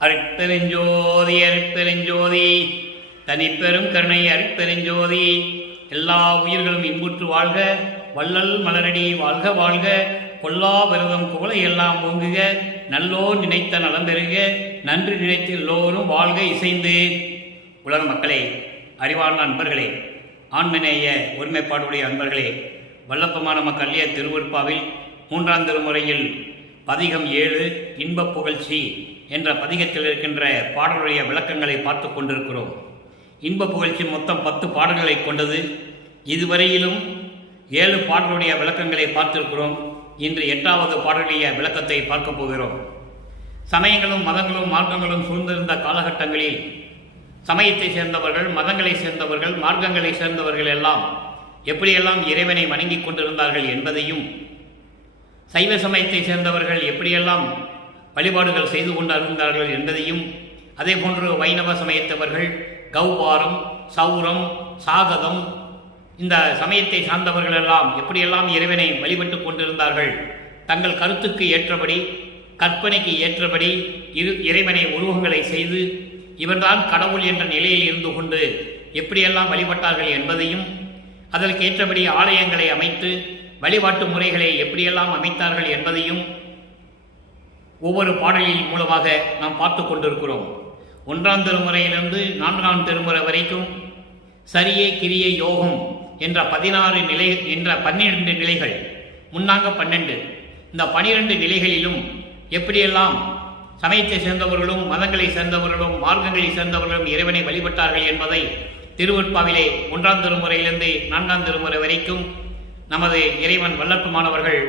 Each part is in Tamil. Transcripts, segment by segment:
அருட்பெருஞ்சோதி அருட்பெருஞ்சோதி தனிப்பெரும் கருணை அருட்பெருஞ்சோதி. எல்லா உயிர்களும் இன்புற்று வாழ்க, வள்ளல் மலரடி வாழ்க வாழ்க, கொல்லா விரதம் குவளை எல்லாம் ஓங்குக, நல்லோர் நினைத்த நலம் பெறுக, நன்றி நினைத்து எல்லோரும் வாழ்க இசைந்து. உலக மக்களே, அறிவார்ந்த அன்பர்களே, ஆண்மநேய ஒருமைப்பாடுடைய அன்பர்களே, வல்லப்பமான மக்களிய திருவருட்பாவில் 3ஆம் திருமுறையில் பதிகம் 7 இன்பப் புகழ்ச்சி என்ற பதிகத்தில் இருக்கின்ற பாடலுடைய விளக்கங்களை பார்த்து கொண்டிருக்கிறோம். இன்பப் புகழ்ச்சி மொத்தம் 10 பாடல்களை கொண்டது. இதுவரையிலும் 7 பாடலுடைய விளக்கங்களை பார்த்திருக்கிறோம். இன்று 8வது பாடலுடைய விளக்கத்தை பார்க்க போகிறோம். சமயங்களும் மதங்களும் மார்க்கங்களும் சூழ்ந்திருந்த காலகட்டங்களில் சமயத்தை சேர்ந்தவர்கள், மதங்களை சேர்ந்தவர்கள், மார்க்கங்களை சேர்ந்தவர்கள் எல்லாம் எப்படியெல்லாம் இறைவனை வணங்கி கொண்டிருந்தார்கள் என்பதையும், சைவ சமயத்தை சேர்ந்தவர்கள் எப்படியெல்லாம் வழிபாடுகள் செய்து கொண்டிருந்தார்கள் என்பதையும், அதே போன்று வைணவ சமயத்தவர்கள் கௌபாரம், சௌரம், சாகதம், இந்த சமயத்தை சார்ந்தவர்கள் எல்லாம் எப்படியெல்லாம் இறைவனை வழிபட்டு கொண்டிருந்தார்கள், தங்கள் கருத்துக்கு ஏற்றபடி, கற்பனைக்கு ஏற்றபடி இறைவனை உருவங்களை செய்து இவன்தான் கடவுள் என்ற நிலையில் இருந்து கொண்டு எப்படியெல்லாம் வழிபட்டார்கள் என்பதையும், அதற்கு ஏற்றபடி ஆலயங்களை அமைத்து வழிபாட்டு முறைகளை எப்படியெல்லாம் அமைத்தார்கள் என்பதையும் ஒவ்வொரு பாடலின் மூலமாக நாம் பார்த்து கொண்டிருக்கிறோம். 1ஆம் திருமுறையிலிருந்து 4ஆம் திருமுறை வரைக்கும் சரியே கிரியை யோகம் என்ற 12 நிலைகள், முன்னாங்க 12. இந்த 12 நிலைகளிலும் எப்படியெல்லாம் சமயத்தை சேர்ந்தவர்களும், மதங்களை சேர்ந்தவர்களும், மார்க்கங்களை சேர்ந்தவர்களும் இறைவனை வழிபட்டார்கள் என்பதை திருவருட்பாவிலே 1ஆம் திருமுறையிலிருந்து 4ஆம் திருமுறை வரைக்கும் நமது இறைவன் வல்லற்பமானவர்கள்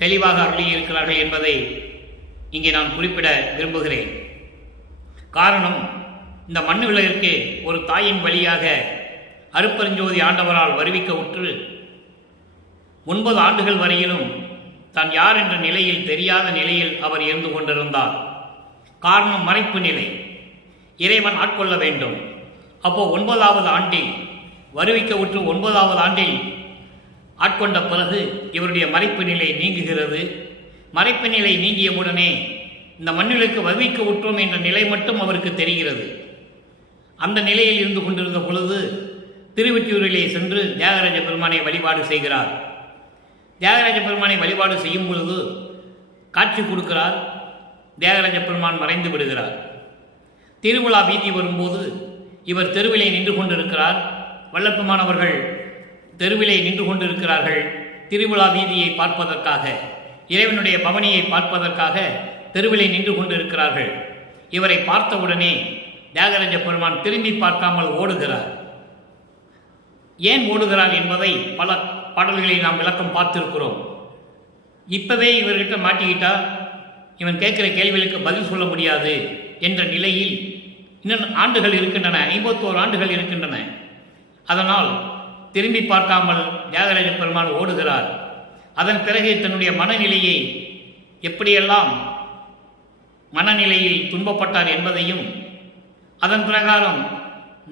தெளிவாக அருளியிருக்கிறார்கள் என்பதை இங்கே நான் குறிப்பிட விரும்புகிறேன். காரணம், இந்த மண்ணு உலகிற்கு ஒரு தாயின் வழியாக அருட்பெருஞ்சோதி ஆண்டவரால் வருவிக்க உற்று 9 ஆண்டுகள் வரையிலும் தான் யார் என்ற நிலையில் தெரியாத நிலையில் அவர் இருந்து கொண்டிருந்தார். காரணம், மறைப்பு நிலை. இறைவன் ஆட்கொள்ள வேண்டும். அப்போ 9வது ஆண்டில் வருவிக்க உற்று 9வது ஆண்டில் ஆட்கொண்ட பிறகு இவருடைய மறைப்பு நிலை நீங்குகிறது. மறைப்பு நிலை நீங்கியவுடனே இந்த மண்ணிலுக்கு வருவிக்க உற்றோம் என்ற நிலை மட்டும் அவருக்கு தெரிகிறது. அந்த நிலையில் இருந்து கொண்டிருந்த பொழுது திருவெற்றியூரிலே சென்று தியாகராஜ பெருமானை வழிபாடு செய்கிறார். தியாகராஜ பெருமானை வழிபாடு செய்யும் பொழுது காட்சி கொடுக்கிறார். தியாகராஜ பெருமான் மறைந்து விடுகிறார். திருவிழா வீதி வரும்போது இவர் தெருவிலே நின்று கொண்டிருக்கிறார். வல்லற்பமானவர்கள் தெருவிலே நின்று கொண்டிருக்கிறார்கள். திருவிழா வீதியை பார்ப்பதற்காக, இறைவனுடைய பவனியை பார்ப்பதற்காக தெருவிலே நின்று கொண்டிருக்கிறார்கள். இவரை பார்த்தவுடனே தியாகராஜ பெருமான் திரும்பி பார்க்காமல் ஓடுகிறார். ஏன் ஓடுகிறார் என்பதை பல பாடல்களில் நாம் விளக்கம் பார்த்திருக்கிறோம். இப்பவே இவர்கிட்ட மாட்டிக்கிட்டா இவன் கேட்கிற கேள்விகளுக்கு பதில் சொல்ல முடியாது என்ற நிலையில் இன்னும் ஆண்டுகள் இருக்கின்றன, 51 ஆண்டுகள் இருக்கின்றன. அதனால் திரும்பி பார்க்காமல் தியாகராஜ பெருமான் ஓடுகிறார். அதன் பிறகு தன்னுடைய மனநிலையை, எப்படியெல்லாம் மனநிலையில் துன்பப்பட்டார் என்பதையும், அதன் பிரகாரம்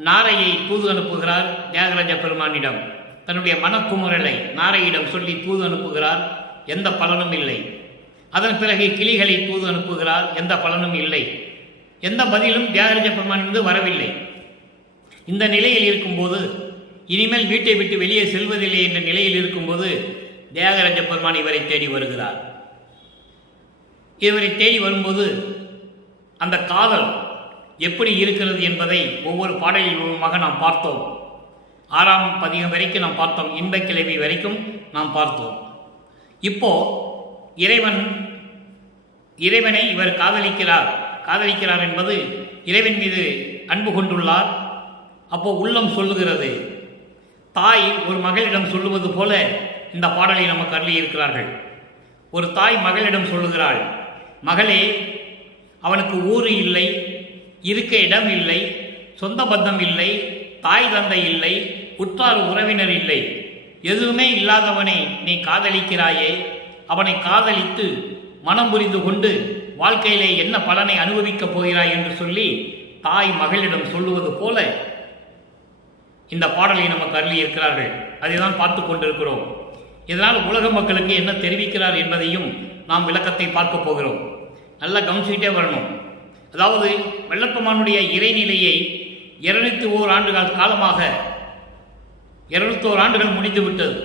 நாரையை தூது அனுப்புகிறார் தியாகராஜ பெருமானிடம். தன்னுடைய மனக்குமுறலை நாரையிடம் சொல்லி தூது அனுப்புகிறார். எந்த பலனும் இல்லை. அதன் பிறகு கிளிகளை தூது அனுப்புகிறார். எந்த பலனும் இல்லை. எந்த பதிலும் தியாகராஜ பெருமானிலிருந்து வரவில்லை. இந்த நிலையில் இருக்கும்போது, இனிமேல் வீட்டை விட்டு வெளியே செல்வதில்லை என்ற நிலையில் இருக்கும்போது தியாகராஜ பெருமான் இவரை தேடி வருகிறார். இவரை தேடி வரும்போது அந்த காதல் எப்படி இருக்கிறது என்பதை ஒவ்வொரு பாடலின் மூலமாக நாம் பார்த்தோம். 6ஆம் பதிகம் வரைக்கும் நாம் பார்த்தோம். இன்பக் கிளவி வரைக்கும் நாம் பார்த்தோம். இப்போ இறைவனை இவர் காதலிக்கிறார் என்பது இறைவன் மீது அன்பு கொண்டுள்ளார். அப்போ உள்ளம் சொல்லுகிறது. தாய் ஒரு மகளிடம் சொல்லுவது போல இந்த பாடலை நமக்கு அருளி இருக்கிறார்கள். ஒரு தாய் மகளிடம் சொல்லுகிறாள், மகளே, அவனுக்கு ஊரு இல்லை, இருக்க இடம் இல்லை, சொந்த பந்தம் இல்லை, தாய் தந்தை இல்லை, உற்றார் உறவினர் இல்லை, எதுவுமே இல்லாதவனை நீ காதலிக்கிறாயே, அவனை காதலித்து மனம் புரிந்து கொண்டு வாழ்க்கையிலே என்ன பலனை அனுபவிக்கப் போகிறாய் என்று சொல்லி தாய் மகளிடம் சொல்லுவது போல இந்த பாடலை நமக்கு அருளி இருக்கிறார்கள். அதை தான் பார்த்து கொண்டிருக்கிறோம். இதனால் உலக மக்களுக்கு என்ன தெரிவிக்கிறார் என்பதையும் நாம் விளக்கத்தை பார்க்க போகிறோம். நல்லா கவனிச்சுக்கிட்டே வரணும். அதாவது வல்லப்பமானுடைய இறைநிலையை 201 ஆண்டுகள் காலமாக 201 ஆண்டுகள் முடிந்துவிட்டது.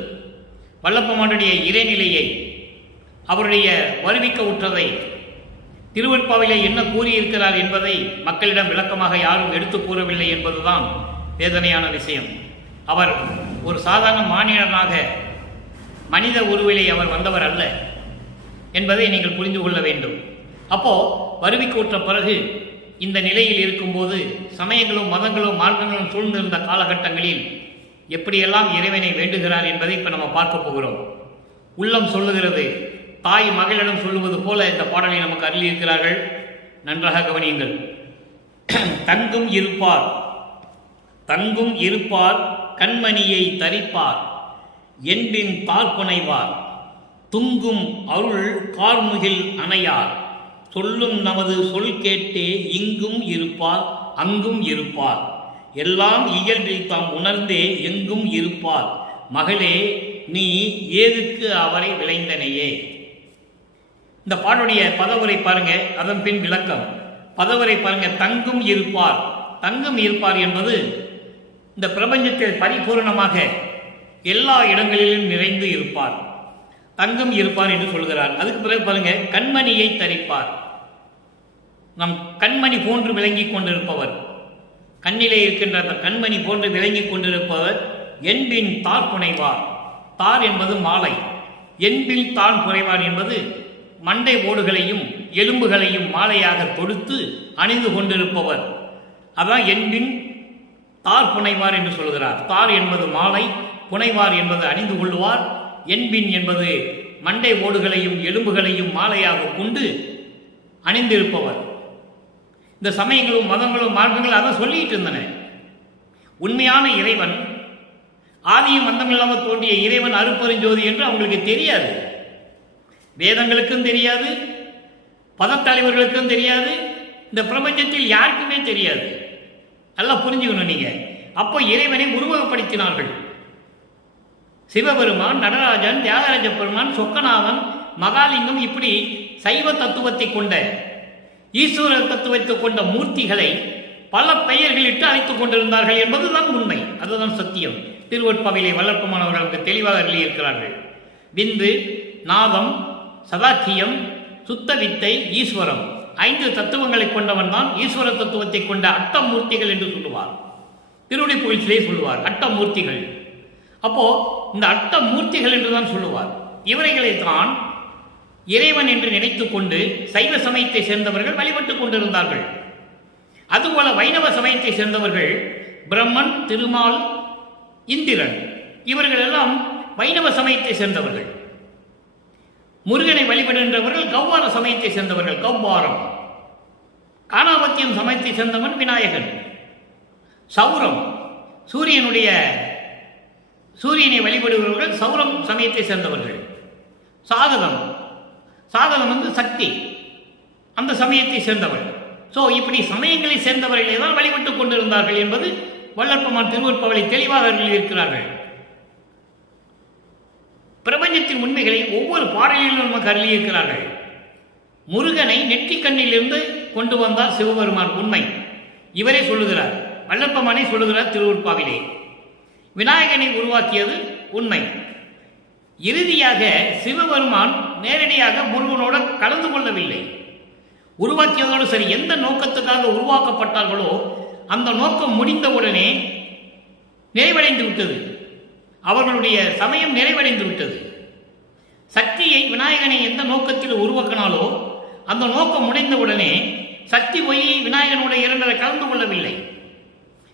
வல்லப்பமானுடைய இறைநிலையை, அவருடைய வருவிக்க உற்றதை, திருவெட்பாவிலே என்ன கூறியிருக்கிறார் என்பதை மக்களிடம் விளக்கமாக யாரும் எடுத்து கூறவில்லை என்பதுதான் வேதனையான விஷயம். அவர் ஒரு சாதாரண மானிடனாக மனித உருவிலே அவர் வந்தவர் அல்ல என்பதை நீங்கள் புரிந்து கொள்ள வேண்டும். அப்போ வருவிக்கூற்ற பிறகு இந்த நிலையில் இருக்கும்போது சமயங்களும் மதங்களும் மார்க்கங்களும் சூழ்ந்திருந்த காலகட்டங்களில் எப்படியெல்லாம் இறைவனை வேண்டுகிறார் என்பதை இப்போ நம்ம பார்க்க போகிறோம். உள்ளம் சொல்லுகிறது, தாய் மகளிடம் சொல்லுவது போல இந்த பாடலை நமக்கு அருளியிருக்கிறார்கள். நன்றாக கவனியுங்கள். தங்கும் இருப்பார், தங்கும் இருப்பார், கண்மணியை தரிப்பார், என்பின் தார்புனைவார், துங்கும் அருள் கார்முகில் அணையார், சொல்லும் நமது சொல் கேட்டே இங்கும் இருப்பார் அங்கும் இருப்பார், எல்லாம் இயல்பில் தாம் உணர்ந்தே எங்கும் இருப்பார், மகளே நீ ஏதுக்கு அவரை விளைந்தனையே. இந்த பாடலுடைய பதவுரை பாருங்க, அதன் பின் விளக்கம். பதவுரை பாருங்க. தங்கும் இருப்பார். தங்கும் இருப்பார் என்பது இந்த பிரபஞ்சத்தில் பரிபூர்ணமாக எல்லா இடங்களிலும் நிறைந்து இருப்பார். தங்கம் இருப்பார் என்று சொல்கிறார். அதுக்கு பிறகு பாருங்க, கண்மணியை தரிப்பார். நம் கண்மணி போன்று விளங்கி கொண்டிருப்பவர், கண்ணிலே இருக்கின்ற அந்த கண்மணி போன்று விளங்கி கொண்டிருப்பவர், என்பின் தார் புனைவார். தார் என்பது மாலை, என்பில் தான் புனைவார் என்பது மண்டை ஓடுகளையும் எலும்புகளையும் மாலையாக தொடுத்து அணிந்து கொண்டிருப்பவர். அதான் என்பின் தார் புனைவார் என்று சொல்கிறார். தார் என்பது மாலை, புனைவார் என்பது அணிந்து கொள்வார், என்பின் என்பது மண்டை ஓடுகளையும் எலும்புகளையும் மாலையாக கொண்டு அணிந்திருப்பவர். இந்த சமயங்களும் மதங்களும் மார்க்கங்களும் அதை சொல்லிட்டு இருந்தன. உண்மையான இறைவன், ஆதியும் அந்தம் இல்லாமல் தோன்றிய இறைவன் அருட்பெருஞ்சோதி என்று அவங்களுக்கு தெரியாது. வேதங்களுக்கும் தெரியாது, பதத்தலைவர்களுக்கும் தெரியாது, இந்த பிரபஞ்சத்தில் யாருக்குமே தெரியாது. நல்லா புரிஞ்சுக்கணும் நீங்க. அப்போ இறைவனை உருவகப்படுத்தினார்கள். சிவபெருமான், நடராஜன், தியாகராஜ பெருமான், சொக்கநாதன், மகாலிங்கம், இப்படி சைவ தத்துவத்தை கொண்ட, ஈஸ்வர தத்துவத்தை கொண்ட மூர்த்திகளை பல பெயர்களிட்டு அழைத்துக் கொண்டிருந்தார்கள் என்பதுதான் உண்மை. அதுதான் சத்தியம். திருவெட்பாவிலே வல்லப்பமானவர்களுக்கு தெளிவாக எழுதியிருக்கிறார்கள். விந்து, நாதம், சதாக்கியம், சுத்த வித்தை, ஈஸ்வரம், 5 தத்துவங்களை கொண்டவன் தான் ஈஸ்வர தத்துவத்தை கொண்ட அட்டமூர்த்திகள் என்று சொல்லுவார். திருவடி புகழ்ச்சியிலே சொல்லுவார் அட்டமூர்த்திகள். அப்போ இந்த அட்டமூர்த்திகள் என்றுதான் சொல்லுவார். இவர்களை தான் இறைவன் என்று நினைத்துக் கொண்டு சைவ சமயத்தை சேர்ந்தவர்கள் வழிபட்டுக் கொண்டிருந்தார்கள். அதுபோல வைணவ சமயத்தை சேர்ந்தவர்கள் பிரம்மன், திருமால், இந்திரன், இவர்கள் எல்லாம் வைணவ சமயத்தை சேர்ந்தவர்கள். முருகனை வழிபடுகின்றவர்கள் கௌவார சமயத்தை சேர்ந்தவர்கள், கௌவாரம். காணாபத்தியம் சமயத்தை சேர்ந்தவன் விநாயகன். சௌரம், சூரியனை வழிபடுகிறவர்கள் சௌரம் சமயத்தை சேர்ந்தவர்கள். சாகதம் வந்து சக்தி, அந்த சமயத்தை சேர்ந்தவர். இப்படி சமயங்களை சேர்ந்தவர்களே தான் வழிபட்டுக் கொண்டிருந்தார்கள் என்பது வல்லற்பமான் திருவெட்பாவிலே தெளிவாக இருக்கிறார்கள். பிரபஞ்சத்தின் உண்மைகளை ஒவ்வொரு பாடலிலும் நமக்கு அருளியிருக்கிறார்கள். முருகனை நெற்றிக்கண்ணிலிருந்து கொண்டு வந்தார் சிவபெருமான், உண்மை. இவரே சொல்லுகிறார், வல்லற்பமானே சொல்லுகிறார் திருவெட்பாவிலே. விநாயகனை உருவாக்கியது உண்மை. இறுதியாக சிவபெருமான் நேரடியாக முருகனோடு கலந்து கொள்ளவில்லை. உருவாக்கியதோடு சரி, எந்த நோக்கத்துக்காக உருவாக்கப்பட்டார்களோ அந்த நோக்கம் முடிந்தவுடனே நிறைவடைந்து விட்டது. அவர்களுடைய சமயம் நிறைவடைந்து விட்டது. சக்தியை விநாயகனை எந்த நோக்கத்தில் உருவாக்கினாலோ அந்த நோக்கம் முடிந்தவுடனே சக்தி போய் விநாயகனுடைய 2 கலந்து கொள்ளவில்லை.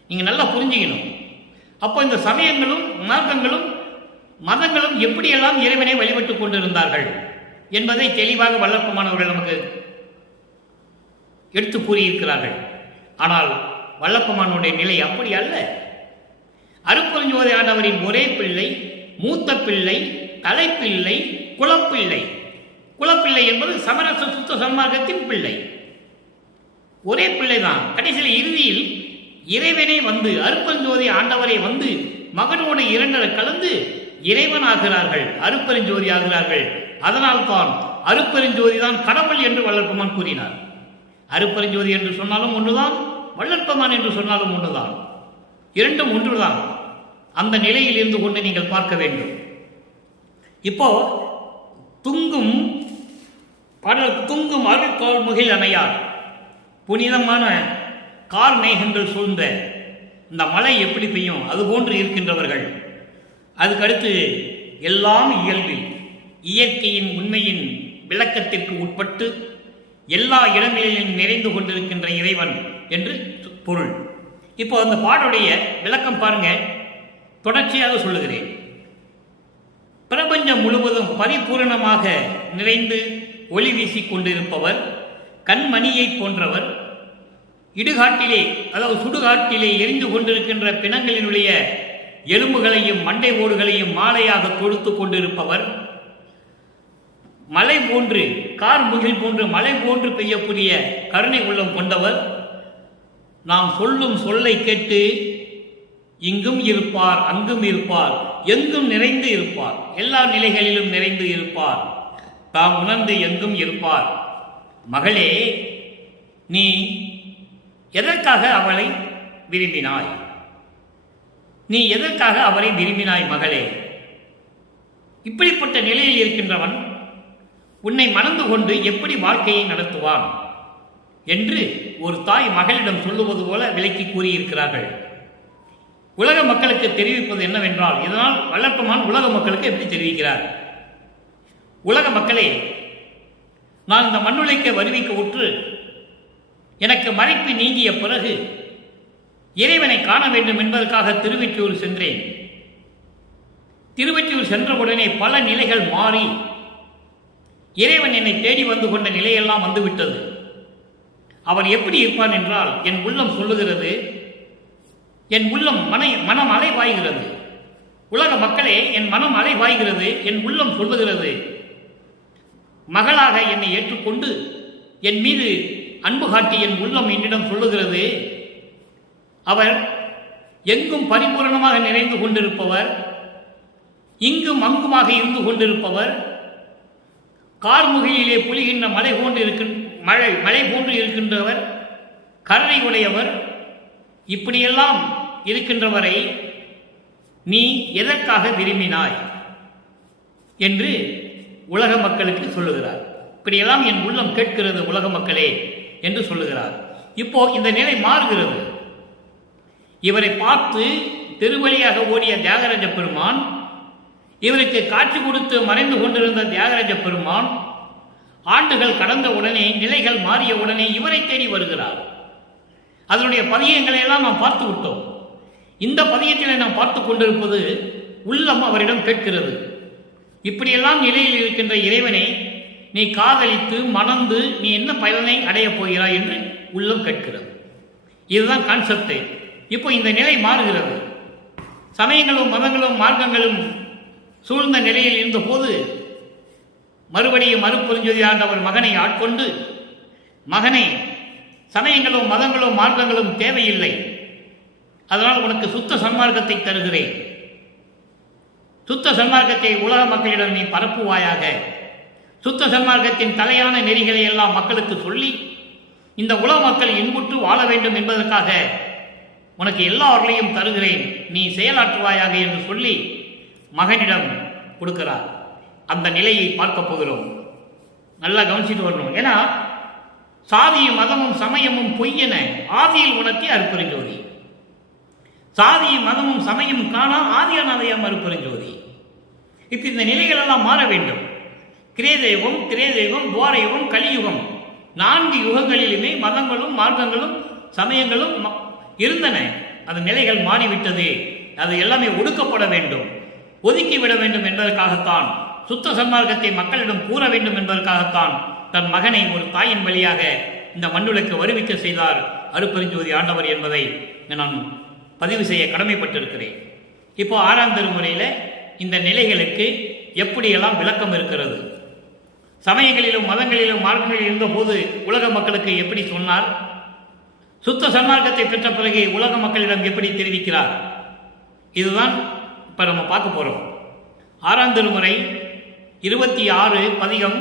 நீங்க நல்லா புரிஞ்சுக்கணும். அப்போ இந்த சமயங்களும் மார்க்கங்களும் மதங்களும் எப்படியெல்லாம் இறைவனை வழிபட்டுக் கொண்டிருந்தார்கள் என்பதை தெளிவாக வல்லற்பமானவர்கள் நமக்கு எடுத்து கூறியிருக்கிறார்கள். ஆனால் வல்லப்பமானுடைய நிலை அப்படி அல்ல. அருட்பெருஞ்சோதி ஆண்டவரின் ஒரே பிள்ளை, மூத்த பிள்ளை, தலைப்பிள்ளை, குலப்பிள்ளை. குலப்பிள்ளை என்பது சமரச சுத்த சன்மார்க்கத்தின் பிள்ளை. ஒரே பிள்ளைதான். கடைசியில் இறுதியில் இறைவனே வந்து, அருட்பெருஞ்சோதி ஆண்டவரை வந்து மகனோடு 2 கலந்து இறைவன் ஆகிறார்கள், அருட்பெருஞ்சோதி ஆகிறார்கள். அதனால் தான் அருட்பெருஞ்சோதி தான் கடவுள் என்று வல்லற்பமான் கூறினார். அருட்பெருஞ்சோதி என்று சொன்னாலும் ஒன்றுதான், வள்ளற்பெருமான் என்று சொன்னாலும் ஒன்றுதான், இரண்டும் ஒன்றுதான். அந்த நிலையில் இருந்து கொண்டு நீங்கள் பார்க்க வேண்டும். இப்போ துங்கும் பாடல் துங்கும் அருட்கால் முகில் அணையார், புனிதமான கார் மேகங்கள் சூழ்ந்த இந்த மழை எப்படி பெய்யும் அதுபோன்று இருக்கின்றவர்கள். அதுக்கடுத்து எல்லாம் இயல்பில் இயற்கையின் உண்மையின் விளக்கத்திற்கு உட்பட்டு எல்லா இடங்களிலும் நிறைந்து கொண்டிருக்கின்ற இறைவன் என்று பொருள். இப்போ அந்த பாடலுடைய விளக்கம் பாருங்க, தொடர்ச்சியாக சொல்லுகிறேன். பிரபஞ்சம் முழுவதும் பரிபூரணமாக நிறைந்து ஒளி வீசிக் கொண்டிருப்பவர், கண்மணியை போன்றவர், இடுகாட்டிலே அதாவது சுடுகாட்டிலே எரிந்து கொண்டிருக்கின்ற பிணங்களினுடைய எலும்புகளையும் மண்டை ஓடுகளையும் மாலையாக தொடுத்து கொண்டிருப்பவர், மலை போன்று கார் முகில் போன்று மலை போன்று பெய்யக்கூடிய கருணை உள்ளம் கொண்டவர், நாம் சொல்லும் சொல்லை கேட்டு இங்கும் இருப்பார் அங்கும் இருப்பார் எங்கும் நிறைந்து இருப்பார், எல்லா நிலைகளிலும் நிறைந்து இருப்பார், தாம் உணர்ந்து எங்கும் இருப்பார். மகளே, நீ எதற்காக அவளை விரும்பினாய்? நீ எதற்காக அவரை விரும்பினாய் மகளே? இப்படிப்பட்ட நிலையில் இருக்கின்றவன் உன்னை மணந்து கொண்டு எப்படி வாழ்க்கையை நடத்துவான் என்று ஒரு தாய் மகளிடம் சொல்லுவது போல விளக்கி கூறியிருக்கிறார்கள். உலக மக்களுக்கு தெரிவிப்பது என்னவென்றால், இதனால் வள்ளற்பெருமான் உலக மக்களுக்கு எப்படி தெரிவிக்கிறார்? உலக மக்களே, நான் இந்த மண்ணுலைக்கு வருவிக்க உற்று எனக்கு மறைப்பு நீங்கிய பிறகு இறைவனை காண வேண்டும் என்பதற்காக திருவெற்றியூர் சென்றேன். திருவெற்றியூர் சென்றவுடனே பல நிலைகள் மாறி இறைவன் என்னை தேடி வந்து கொண்ட நிலையெல்லாம் வந்துவிட்டது. அவன் எப்படி இருப்பான் என்றால், என் உள்ளம் சொல்லுகிறது, என் உள்ளம் மனம் அலை பாய்கிறது. உலக மக்களே, என் மனம் அலை பாய்கிறது, என் உள்ளம் சொல்லுகிறது, மகளாக என்னை ஏற்றுக்கொண்டு என் மீது அன்பு காட்டி என் உள்ளம் என்னிடம் சொல்லுகிறது, அவர் எங்கும் பரிபூரணமாக நிறைந்து கொண்டிருப்பவர், இங்கும் அங்குமாக இருந்து கொண்டிருப்பவர், கார்முகிலே பொழிகின்ற மழை போன்று இருக்கின்றவர், கருணை உடையவர், இப்படியெல்லாம் இருக்கின்றவரை நீ எதற்காக விரும்பினாய் என்று உலக மக்களுக்கு சொல்லுகிறார். இப்படியெல்லாம் என் உள்ளம் கேட்கிறது உலக மக்களே என்று சொல்லுகிறார். இப்போ இந்த நிலை மாறுகிறது. இவரை பார்த்து திருவழியாக ஓடிய தியாகராஜ பெருமான், இவருக்கு காட்சி கொடுத்து மறைந்து கொண்டிருந்த தியாகராஜ பெருமான் ஆண்டுகள் கடந்த உடனே, நிலைகள் மாறிய உடனே இவரை தேடி வருகிறார். அதனுடைய பதியங்களை எல்லாம் நாம் பார்த்து விட்டோம். இந்த பதியத்திலே நாம் பார்த்து கொண்டிருப்பது உள்ளம் அவரிடம் கேட்கிறது, இப்படியெல்லாம் நிலையில் இருக்கின்ற இறைவனை நீ காதலித்து மணந்து நீ என்ன பயனை அடையப் போகிறாய் என்று உள்ளம் கேட்கிறது. இதுதான் கான்செப்ட். இப்போ இந்த நிலை மாறுகிறது. சமயங்களும் மதங்களும் மார்க்கங்களும் சூழ்ந்த நிலையில் இருந்த போது மறுபடியும் அருட்பெருஞ்சோதி ஆண்டவர் மகனை ஆட்கொண்டு, மகனை சமயங்களும் மதங்களும் மார்க்கங்களும் தேவையில்லை, அதனால் உனக்கு சுத்த சன்மார்க்கத்தை தருகிறேன், சுத்த சன்மார்க்கத்தை உலக மக்களிடம் நீ பரப்புவாயாக, சுத்த சன்மார்க்கத்தின் தலையான நெறிகளை எல்லாம் மக்களுக்கு சொல்லி இந்த உலக மக்கள் இன்புற்று வாழ வேண்டும் என்பதற்காக உனக்கு எல்லாவர்களையும் தருகிறேன், நீ செயலாற்றுவாயாக என்று சொல்லி மகனிடம் கொடுக்கிறார். அந்த நிலையை பார்க்க போகிறோம். நல்லா கவனிச்சுட்டு வரணும். ஏன்னா சாதியும் மதமும் சமயமும் பொய்யென ஆதியில் உணர்த்தி அருட்பெருஞ்சோதி, சாதியும் மதமும் சமயம் காணா ஆதியானதையாம் அருட்பெருஞ்சோதி. இப்ப இந்த நிலைகள் எல்லாம் மாற வேண்டும். கிரேதயுகம், திரேதயுகம், துவாரயுகம், கலியுகம், 4 யுகங்களிலுமே மதங்களும் மார்க்கங்களும் சமயங்களும் இருந்தன. அது நிலைகள் மாறிவிட்டது. அது எல்லாமே ஒடுக்கப்பட வேண்டும், ஒதுக்கிவிட வேண்டும் என்பதற்காகத்தான், சுத்த சன்மார்க்கத்தை மக்களிடம் கூற வேண்டும் என்பதற்காகத்தான் தன் மகனை ஒரு தாயின் வழியாக இந்த மண்ணுலக்கு வருவிக்க செய்தார் அருட்பெருஞ்சோதி ஆண்டவர் என்பதை நான் பதிவு செய்ய கடமைப்பட்டிருக்கிறேன். இப்போ 6ஆம் திருமுறையில் இந்த நிலைகளுக்கு எப்படியெல்லாம் விளக்கம் இருக்கிறது, சமயங்களிலும் மதங்களிலும் மார்க்கங்களில் இருந்தபோது உலக மக்களுக்கு எப்படி சொன்னார், சுத்த சன்மார்க்கத்தை பெற்ற பிறகு உலக மக்களிடம் எப்படி தெரிவிக்கிறார், இதுதான் இப்போ நம்ம பார்க்க போகிறோம். 6ஆம் திருமுறை 26 பதிகம்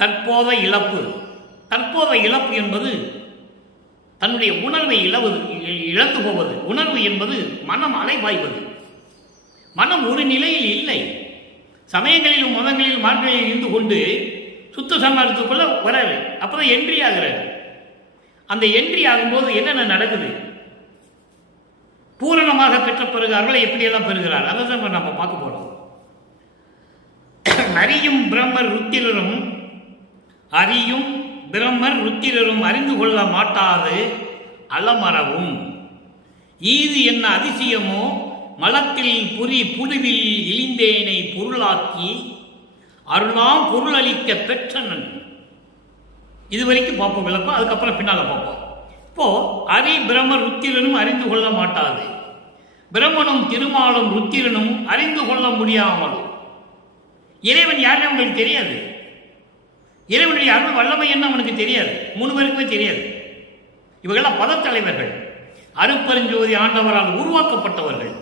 தற்போத இழப்பு. தற்போதைய இழப்பு என்பது தன்னுடைய உணர்வை இழந்து போவது. உணர்வு என்பது மனம் அலைபாய்வது. மனம் ஒரு நிலையில் இல்லை. சமயங்களிலும் மதங்களிலும் மார்க்கங்களில் இருந்து கொண்டு சுத்த சன்மார்க்கத்துக்குள்ள வராது. அப்பதான் என்ட்ரி ஆகிறார். அந்த என்ட்ரி ஆகும்போது என்னென்ன நடக்குது? பூரணமாக பெற்ற பிறகு அருளை எப்படியெல்லாம் பெறுகிறார், அதை தான் நம்ம பார்க்க போறோம். அறியும் பிரம்மர் ருத்திரரும் அறிந்து கொள்ள மாட்டாது அலமரவும். ஈது என்ன அதிசயமோ மலத்தில் புழுவில் இழிந்தேனை பொருளாக்கி அருளாம் பொருள் அளிக்க பெற்றனன். இதுவரைக்கும் பார்ப்போம் விளக்கம், அதுக்கப்புறம் பின்னால பார்ப்போம். இப்போ அரி பிரம்மர் ருத்திரனும் அறிந்து கொள்ள மாட்டாது, பிரம்மனும் திருமாலும் ருத்திரனும் அறிந்து கொள்ள முடியாமல். இறைவன் யாருன்னு அவங்களுக்கு தெரியாது. இறைவனுடைய அருள் வல்லமை என்ன அவனுக்கு தெரியாது. 3 பேருக்குமே தெரியாது. இவர்களெல்லாம் பதத்தலைவர்கள், அருட்பெருஞ்சோதி ஆண்டவரால் உருவாக்கப்பட்டவர்கள்.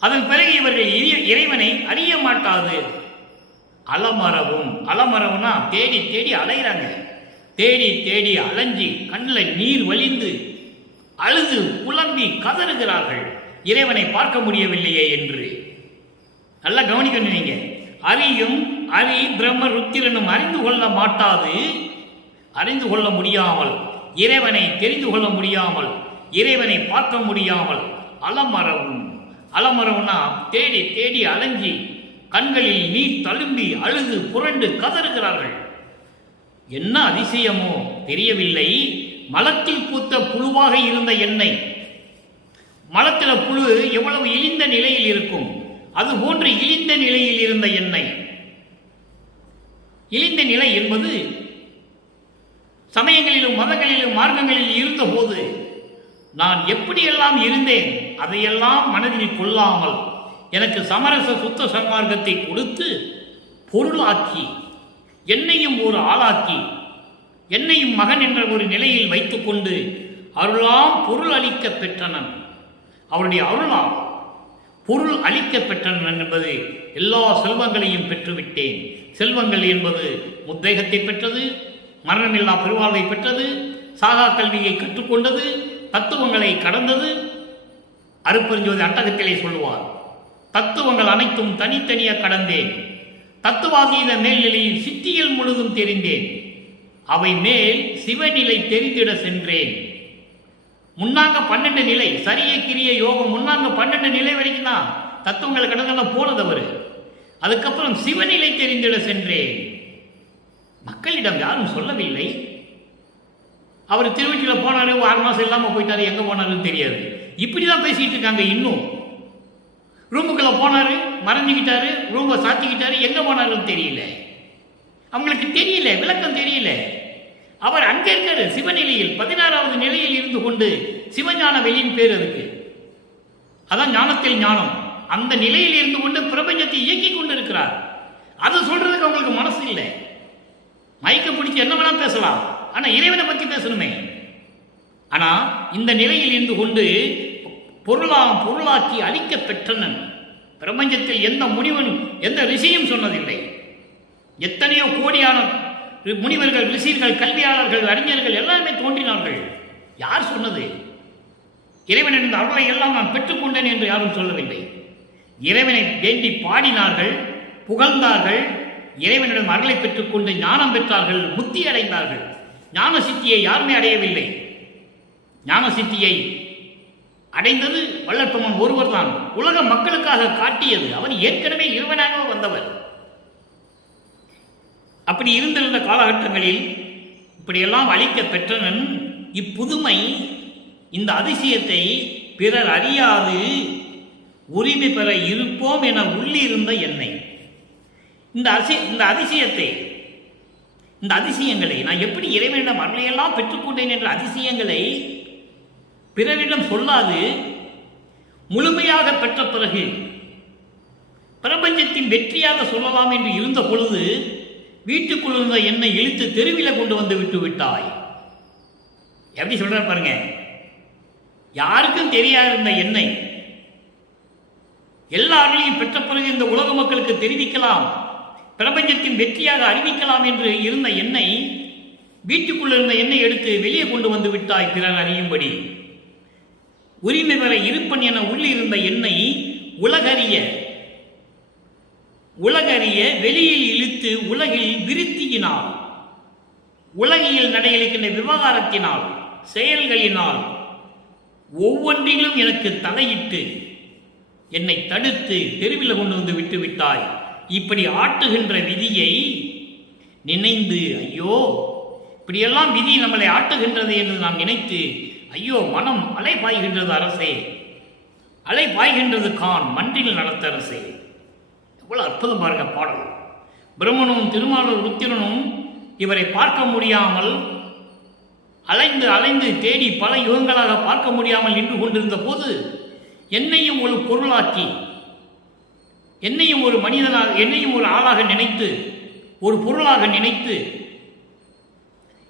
அதன் பிறகு இவர்கள் இறைவனை அறிய மாட்டாது அலமரவும்னா தேடி தேடி அலைகிறாங்க. தேடி தேடி அலைஞ்சி கண்ணில் நீர் வலிந்து அழுது புலம்பி கதறுகிறார்கள், இறைவனை பார்க்க முடியவில்லையே என்று. நல்லா கவனிக்கணும் நீங்க. அரி பிரம்ம ருத்திரனும் அறிந்து கொள்ள மாட்டாது, அறிந்து கொள்ள முடியாமல், இறைவனை தெரிந்து கொள்ள முடியாமல், இறைவனை பார்க்க முடியாமல் அலமரவும்னா தேடி தேடி அலைஞ்சி கண்களில் நீர் தழும்பி அழுது புரண்டு கதறுகிறார்கள். என்ன அதிசயமோ தெரியவில்லை. மலத்தில் பூத்த புழுவாக இருந்த எண்ணெய், மலத்தில் புழு எவ்வளவு இழிந்த நிலையில் இருக்கும், அது போன்று இழிந்த நிலையில் இருந்த எண்ணெய். இழிந்த நிலை என்பது சமயங்களிலும் மதங்களிலும் மார்க்கங்களில் இருந்த போது நான் எப்படியெல்லாம் இருந்தேன் அதையெல்லாம் மனதில் கொள்ளாமல் எனக்கு சமரச சுத்த சன்மார்க்கத்தை கொடுத்து பொருளாக்கி என்னையும் ஒரு ஆளாக்கி என்னையும் மகன் என்ற ஒரு நிலையில் வைத்துக்கொண்டு அருளாம் பொருள் அளிக்க பெற்றனன். அவருடைய அருளாம் பொருள் அளிக்க பெற்றனன் என்பது எல்லா செல்வங்களையும் பெற்றுவிட்டேன். செல்வங்கள் என்பது உத்வேகத்தை பெற்றது, மரணமில்லா பெருவாழ்வை பெற்றது, சாகா கல்வியை கற்றுக்கொண்டது, தத்துவங்களை கடந்தது. அருட்பெருஞ்சோதி அட்டகத்திலே சொல்லுவார், தத்துவங்கள் அனைத்தும் தனித்தனியாக கடந்தேன், தத்துவாதீத மேல்நிலையில் சித்தியில் முழுதும் தெரிந்தேன், அவை மேல் சிவநிலை தெரிந்திட சென்றேன். முன்னாங்க 12 நிலை, சரிய கிரிய யோகம் முன்னாங்க 12 நிலை வரைக்கும் தான் தத்துவங்களை கடந்தெல்லாம் போனது அவரு. அதுக்கப்புறம் சிவநிலை தெரிந்திட சென்றேன். மக்களிடம் யாரும் சொல்லவில்லை. அவர் திருவற்றியில் போனாரு, 6 மாசம் இல்லாமல் போயிட்டாரு, எங்க போனாருன்னு தெரியாது. இப்படிதான் பேசிட்டு இருக்காங்க. இன்னும் ரூமுக்குள்ள போனாரு, மறைஞ்சுக்கிட்டாரு, ரூமை சாத்திக்கிட்டாரு, எங்க போனாருன்னு தெரியல. அவங்களுக்கு தெரியல, விளக்கம் தெரியல. அவர் அங்கே இருக்காரு சிவநிலையில், 16வது நிலையில் இருந்து கொண்டு சிவஞான வெளியின் பேர் அதுக்கு. அதான் ஞானத்தில் ஞானம். அந்த நிலையில் இருந்து கொண்டு பிரபஞ்சத்தை இயக்கி கொண்டு இருக்கிறார். அதை சொல்றதுக்கு அவங்களுக்கு மனசு இல்லை. மயக்க பிடிச்சி என்ன வேணா பேசலாம், ஆனா இறைவனை பற்றி பேசணுமே. ஆனா இந்த நிலையில் இருந்து கொண்டு பொருளாக்கி அளிக்க பெற்றனன். பிரபஞ்சத்தில் எந்த முனிவனும் எந்த ரிஷியும் சொன்னதில்லை. எத்தனையோ கோடியான முனிவர்கள், ரிஷிகள், கல்வியாளர்கள், அறிஞர்கள் எல்லாருமே தோன்றினார்கள். யார் சொன்னது? இறைவனின் இந்த அருளை எல்லாம் நான் பெற்றுக்கொண்டேன் என்று யாரும் சொல்லவில்லை. இறைவனை வேண்டி பாடினார்கள், புகழ்ந்தார்கள், இறைவனிடம் அருளை பெற்றுக்கொண்டு ஞானம் பெற்றார்கள், முத்தி அடைந்தார்கள். ஞான சித்தியை யாருமே அடையவில்லை. ஞான சித்தியை அடைந்தது வள்ளற்பெருமான் ஒருவர் தான். உலக மக்களுக்காக காட்டியது. அவர் ஏற்கனவே இறைவனாக வந்தவர். அப்படி இருந்திருந்த காலகட்டங்களில் இப்படியெல்லாம் அளிக்க பெற்றனன். இப்புதுமை, இந்த அதிசயத்தை பிறர் அறியாது உரிமை பெற இருப்போம் என உள்ளிருந்த என்னை, இந்த அதிசயத்தை, இந்த அதிசயங்களை நான் எப்படி இறைவனிடம் அருளையெல்லாம் பெற்றுக்கொண்டேன் என்ற அதிசயங்களை பிறரிடம் சொல்லாது முழுமையாக பெற்ற பிறகு பிரபஞ்சத்தின் வெற்றியாக சொல்லலாம் என்று இருந்த பொழுது வீட்டுக்குள் இருந்த என்னை இழுத்து தெருவில கொண்டு வந்து விட்டு விட்டாய். எப்படி சொல்ற பாருங்க. யாருக்கும் தெரியாது இருந்த என்னை எல்லாரையும் பெற்ற பிறகு இந்த உலக மக்களுக்கு தெரிவிக்கலாம், பிரபஞ்சத்தின் வெற்றியாக அறிவிக்கலாம் என்று இருந்த என்னை வீட்டுக்குள்ள இருந்த எண்ணெய் எடுத்து வெளியே கொண்டு வந்து விட்டாய் பிறர் அறியும்படி. உரிமை பெற இருப்பன் என உள்ளிருந்த எண்ணெய் உலகறிய வெளியில் இழுத்து உலகில் விருத்தியினால், உலகில் நடையளிக்கின்ற விவகாரத்தினால், செயல்களினால் ஒவ்வொன்றிலும் எனக்கு தலையிட்டு என்னை தடுத்து தெருவில் கொண்டு வந்து விட்டு விட்டாய். இப்படி ஆட்டுகின்ற விதியை நினைந்து, ஐயோ இப்படியெல்லாம் விதி நம்மளை ஆட்டுகின்றது என்று நாம் நினைத்து, ஐயோ மனம் அலை பாய்கின்றது அரசே, அலை பாய்கின்றது கான் மன்றில் நடத்த அரசே. எவ்வளவு அற்புதம் பாருங்க பாடல். பிரம்மனும் திருமாலூர் ருத்திரனும் இவரை பார்க்க முடியாமல் அலைந்து அலைந்து தேடி பல யுகங்களாக பார்க்க முடியாமல் நின்று கொண்டிருந்த போது என்னையும் ஒரு பொருளாக்கி, என்னையும் ஒரு மனிதனாக, என்னையும் ஒரு ஆளாக நினைத்து, ஒரு பொருளாக நினைத்து,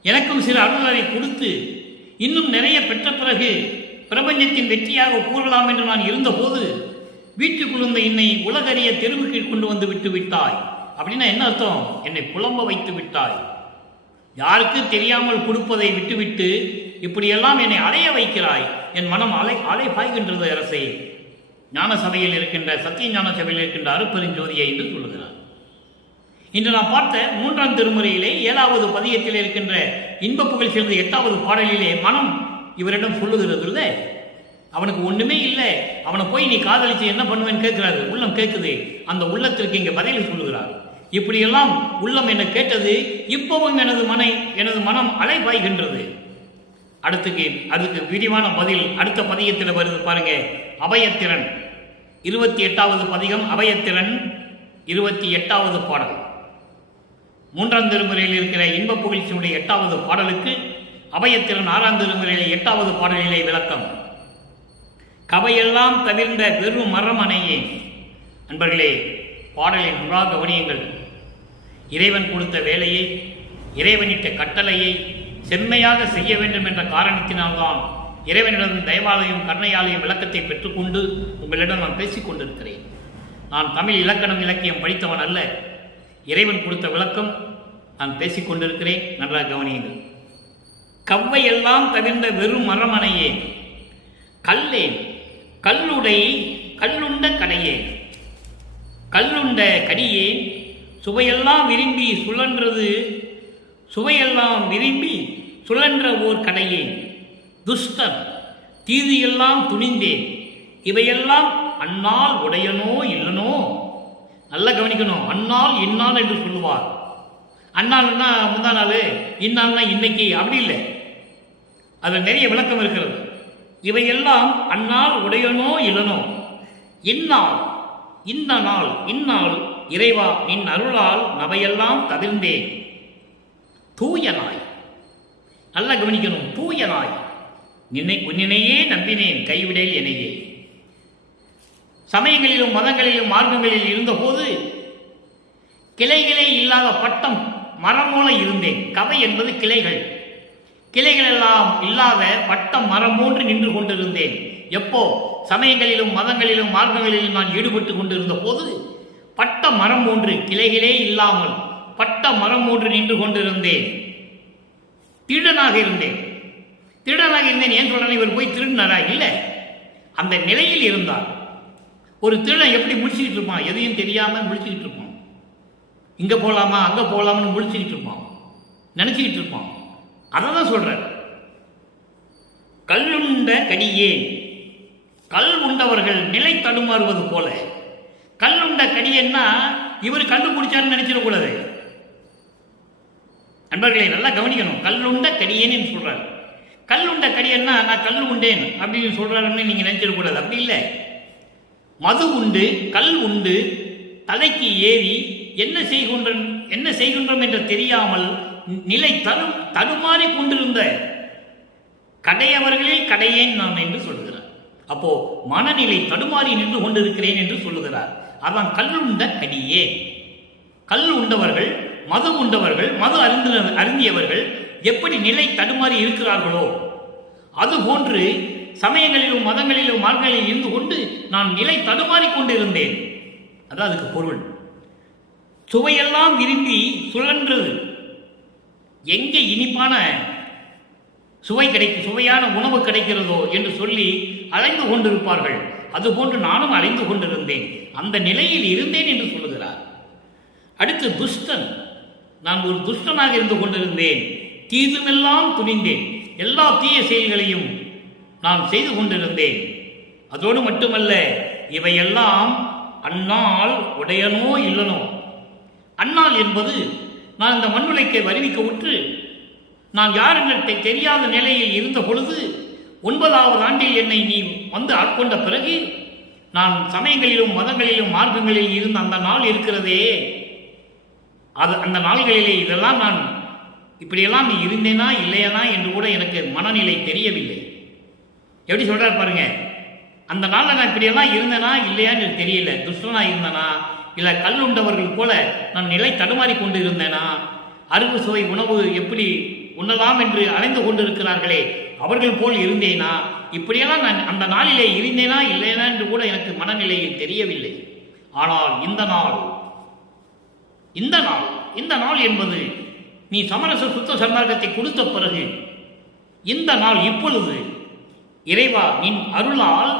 எனக்கும் சில அருள்களை கொடுத்து, இன்னும் நிறைய பெற்ற பிறகு பிரபஞ்சத்தின் வெற்றியாக கூறலாம் என்று நான் இருந்தபோது வீட்டுக்குழுந்த என்னை உலகறிய தெருவுக்கு கொண்டு வந்து விட்டு விட்டாய். அப்படின்னா என்ன அர்த்தம்? என்னை புலம்ப வைத்து விட்டாய். யாருக்கு தெரியாமல் கொடுப்பதை விட்டுவிட்டு இப்படியெல்லாம் என்னை அலைய வைக்கிறாய். என் மனம் அலை பாய்கின்றது அரசே. ஞான சபையில் இருக்கின்ற, சத்திய ஞான சபையில் இருக்கின்ற அருப்பெருஞ்சோதியை என்று சொல்லுகிறார். இன்று நான் பார்த்த 3ஆம் திருமுறையிலே 7வது பதியத்தில் இருக்கின்ற இன்ப புகழ் சேர்ந்த 8வது பாடலிலே மனம் இவரிடம் சொல்லுகிறது, அவனுக்கு ஒண்ணுமே இல்லை, அவனை போய் நீ காதலிச்சு என்ன பண்ணுவேன்னு கேட்கிறாரு. உள்ளம் கேட்குது. அந்த உள்ளத்திற்கு இங்கே பதில் சொல்லுகிறார். இப்படியெல்லாம் உள்ளம் என்ன கேட்டது, இப்பவும் எனது மனம் அலை பாய்கின்றது. அதுக்கு விரிவான பதில் அடுத்த பதியத்தில் வருது பாருங்க. அபயத்திறன் 28வது பதிகம், அபயத்திறன் 28வது பாடல். 3ஆம் திருமுறையில் இருக்கிற இன்ப புகழ்ச்சியுடைய 8வது பாடலுக்கு அபயத்திறன் 6ஆம் திருமுறையில் 8வது பாடலிலே விளக்கம். கவையெல்லாம் தவிர்ந்த வெறும் மரம் அணையே. அன்பர்களே, பாடலை நன்றாக கவனியுங்கள். இறைவன் கொடுத்த வேலையை, இறைவனிட்ட கட்டளையை செம்மையாக செய்ய வேண்டும் என்ற காரணத்தினால்தான் இறைவனிடம் தயவாலையும் கருணையாலையும் விளக்கத்தை பெற்றுக்கொண்டு உங்களிடம் நான் பேசிக் கொண்டிருக்கிறேன். நான் தமிழ் இலக்கணம் இலக்கியம் படித்தவன் அல்ல. இறைவன் கொடுத்த விளக்கம் நான் பேசிக் கொண்டிருக்கிறேன். நன்றாக கவனியுங்கள். கவ்வையெல்லாம் தவிர்ந்த வெறும் மரமனையே, கல்லேன் கல்லுண்ட கடையே, கல்லுண்ட கடியேன் சுவையெல்லாம் விரும்பி சுழன்ற ஓர் கடையே, துஷ்டர் தீதியெல்லாம் துணிந்தேன், இவையெல்லாம் அந்நாள் உடையனோ இல்லனோ. நல்லா கவனிக்கணும். அந்நாள் இந்நாள் என்று சொல்லுவார். அந்நாள்னா முந்தா நாள், இந்நாள்னா இன்னைக்கு, அப்படி இல்லை. அதில் நிறைய விளக்கம் இருக்கிறது. இவையெல்லாம் அந்நாள் உடையனோ இல்லனோ, இந்நாள் இந்த நாள் இந்நாள் இறைவா நின் அருளால் நவையெல்லாம் தவிர்ந்தேன். தூயனாய், நல்லா கவனிக்கணும், தூயனாய் உன்னையே நம்பினேன், கைவிடேல் எனையே. சமயங்களிலும் மதங்களிலும் மார்க்கங்களில் இருந்தபோது கிளைகளே இல்லாத பட்டம் மரம் போல இருந்தேன். கவை என்பது கிளைகள், கிளைகள் எல்லாம் இல்லாத பட்டம் மரம் போன்று நின்று கொண்டிருந்தேன். எப்போ? சமயங்களிலும் மதங்களிலும் மார்க்கங்களிலும் நான் ஈடுபட்டு கொண்டிருந்த போது பட்ட மரம் போன்று, கிளைகளே இல்லாமல் பட்ட மரம் போன்று நின்று கொண்டிருந்தேன். திருடனாக இருந்தேன். ஏன் சொல்றேன்? இவர் போய் திருடினாரா? இல்லை, அந்த நிலையில் இருந்தார். ஒரு திருடன் எப்படி முடிச்சுக்கிட்டு இருப்பான்? எதையும் தெரியாம முடிச்சுக்கிட்டு இருப்பான். இங்க போலாமா அங்க போலாம்னு முடிச்சுக்கிட்டு இருப்பான், நினைச்சுக்கிட்டு இருப்பான். அதான் சொல்றார். கல்லுண்ட கடியே, கல் உண்டவர்கள் நிலை தடுமாறுவது போல. கல்லுண்ட கடியன்னா இவர் கல்லு குடிச்சாருன்னு நினைச்சிடக்கூடாது. நண்பர்களை நல்லா கவனிக்கணும். கல்லுண்ட கடியேன்னு சொல்றாரு. கல்லுண்ட கடியன்னா நான் கல் உண்டேன் அப்படின்னு சொல்றாருன்னு நீங்க நினைச்சிடக்கூடாது. அப்படி இல்லை. மது உண்டு, கல் உண்டு, தலைக்கு ஏறி என்ன செய்கின்றோம் என்று தெரியாமல் நிலை தடுமாறி கொண்டிருந்த கடையவர்களில் கடையேன் நான் என்று சொல்லுகிறார். அப்போ மனநிலை தடுமாறி நின்று கொண்டிருக்கிறேன் என்று சொல்லுகிறார். அதான் கல்லுண்ட கடியே. கல் உண்டவர்கள், மது உண்டவர்கள், மது அருந்தியவர்கள் எப்படி நிலை தடுமாறி இருக்கிறார்களோ அதுபோன்று சமயங்களிலும் மதங்களிலும் மார்க்கங்களில் இருந்து கொண்டு நான் நிலை தடுமாறி கொண்டிருந்தேன். அதான் அதுக்கு பொருள். சுவையெல்லாம் விரும்பி சுழன்றது. எங்கே இனிப்பான சுவையான உணவு கிடைக்கிறதோ என்று சொல்லி அலைந்து கொண்டிருப்பார்கள். அதுபோன்று நானும் அலைந்து கொண்டிருந்தேன், அந்த நிலையில் இருந்தேன் என்று சொல்லுகிறார். அடுத்து துஷ்டன், நான் ஒரு துஷ்டனாக இருந்து கொண்டிருந்தேன், தீதுமெல்லாம் துணிந்தேன், எல்லா தீய செயல்களையும் நான் செய்து கொண்டிருந்தேன். அதோடு மட்டுமல்ல, இவையெல்லாம் அந்நாள் உடையனோ இல்லனோ. அந்நாள் என்பது நான் இந்த மண்ணுலைக்கை வருவிக்க உற்று நான் யார் என்று தெரியாத நிலையில் இருந்த பொழுது 9வது ஆண்டில் என்னை நீ வந்து ஆட்கொண்ட பிறகு நான் சமயங்களிலும் மதங்களிலும் மார்க்கங்களில் இருந்த அந்த நாள் இருக்கிறதே, அது அந்த நாள்களிலே இதெல்லாம் நான் இப்படியெல்லாம் நீ இருந்தேனா இல்லையானா என்று கூட எனக்கு மனநிலை தெரியவில்லை. எப்படி சொல்றார் பாருங்க, அந்த நாளில் நான் இப்படியெல்லாம் இருந்தேனா இல்லையான்னு எனக்கு தெரியல. துஷ்டனா இருந்தேனா இல்லை கல்லுண்டவர்கள் போல நான் நிலை தடுமாறி கொண்டு இருந்தேனா, அறுவு சுவை உணவு எப்படி உண்ணலாம் என்று அலைந்து கொண்டிருக்கிறார்களே அவர்கள் போல் இருந்தேனா, இப்படியெல்லாம் நான் அந்த நாளிலே இருந்தேனா இல்லைனா என்று கூட எனக்கு மனநிலையில் தெரியவில்லை. ஆனால் இந்த நாள் என்பது நீ சமரச சுத்த சன்மார்க்கத்தை கொடுத்த பிறகு இந்த நாள் இப்பொழுது இறைவா நின் அருளால்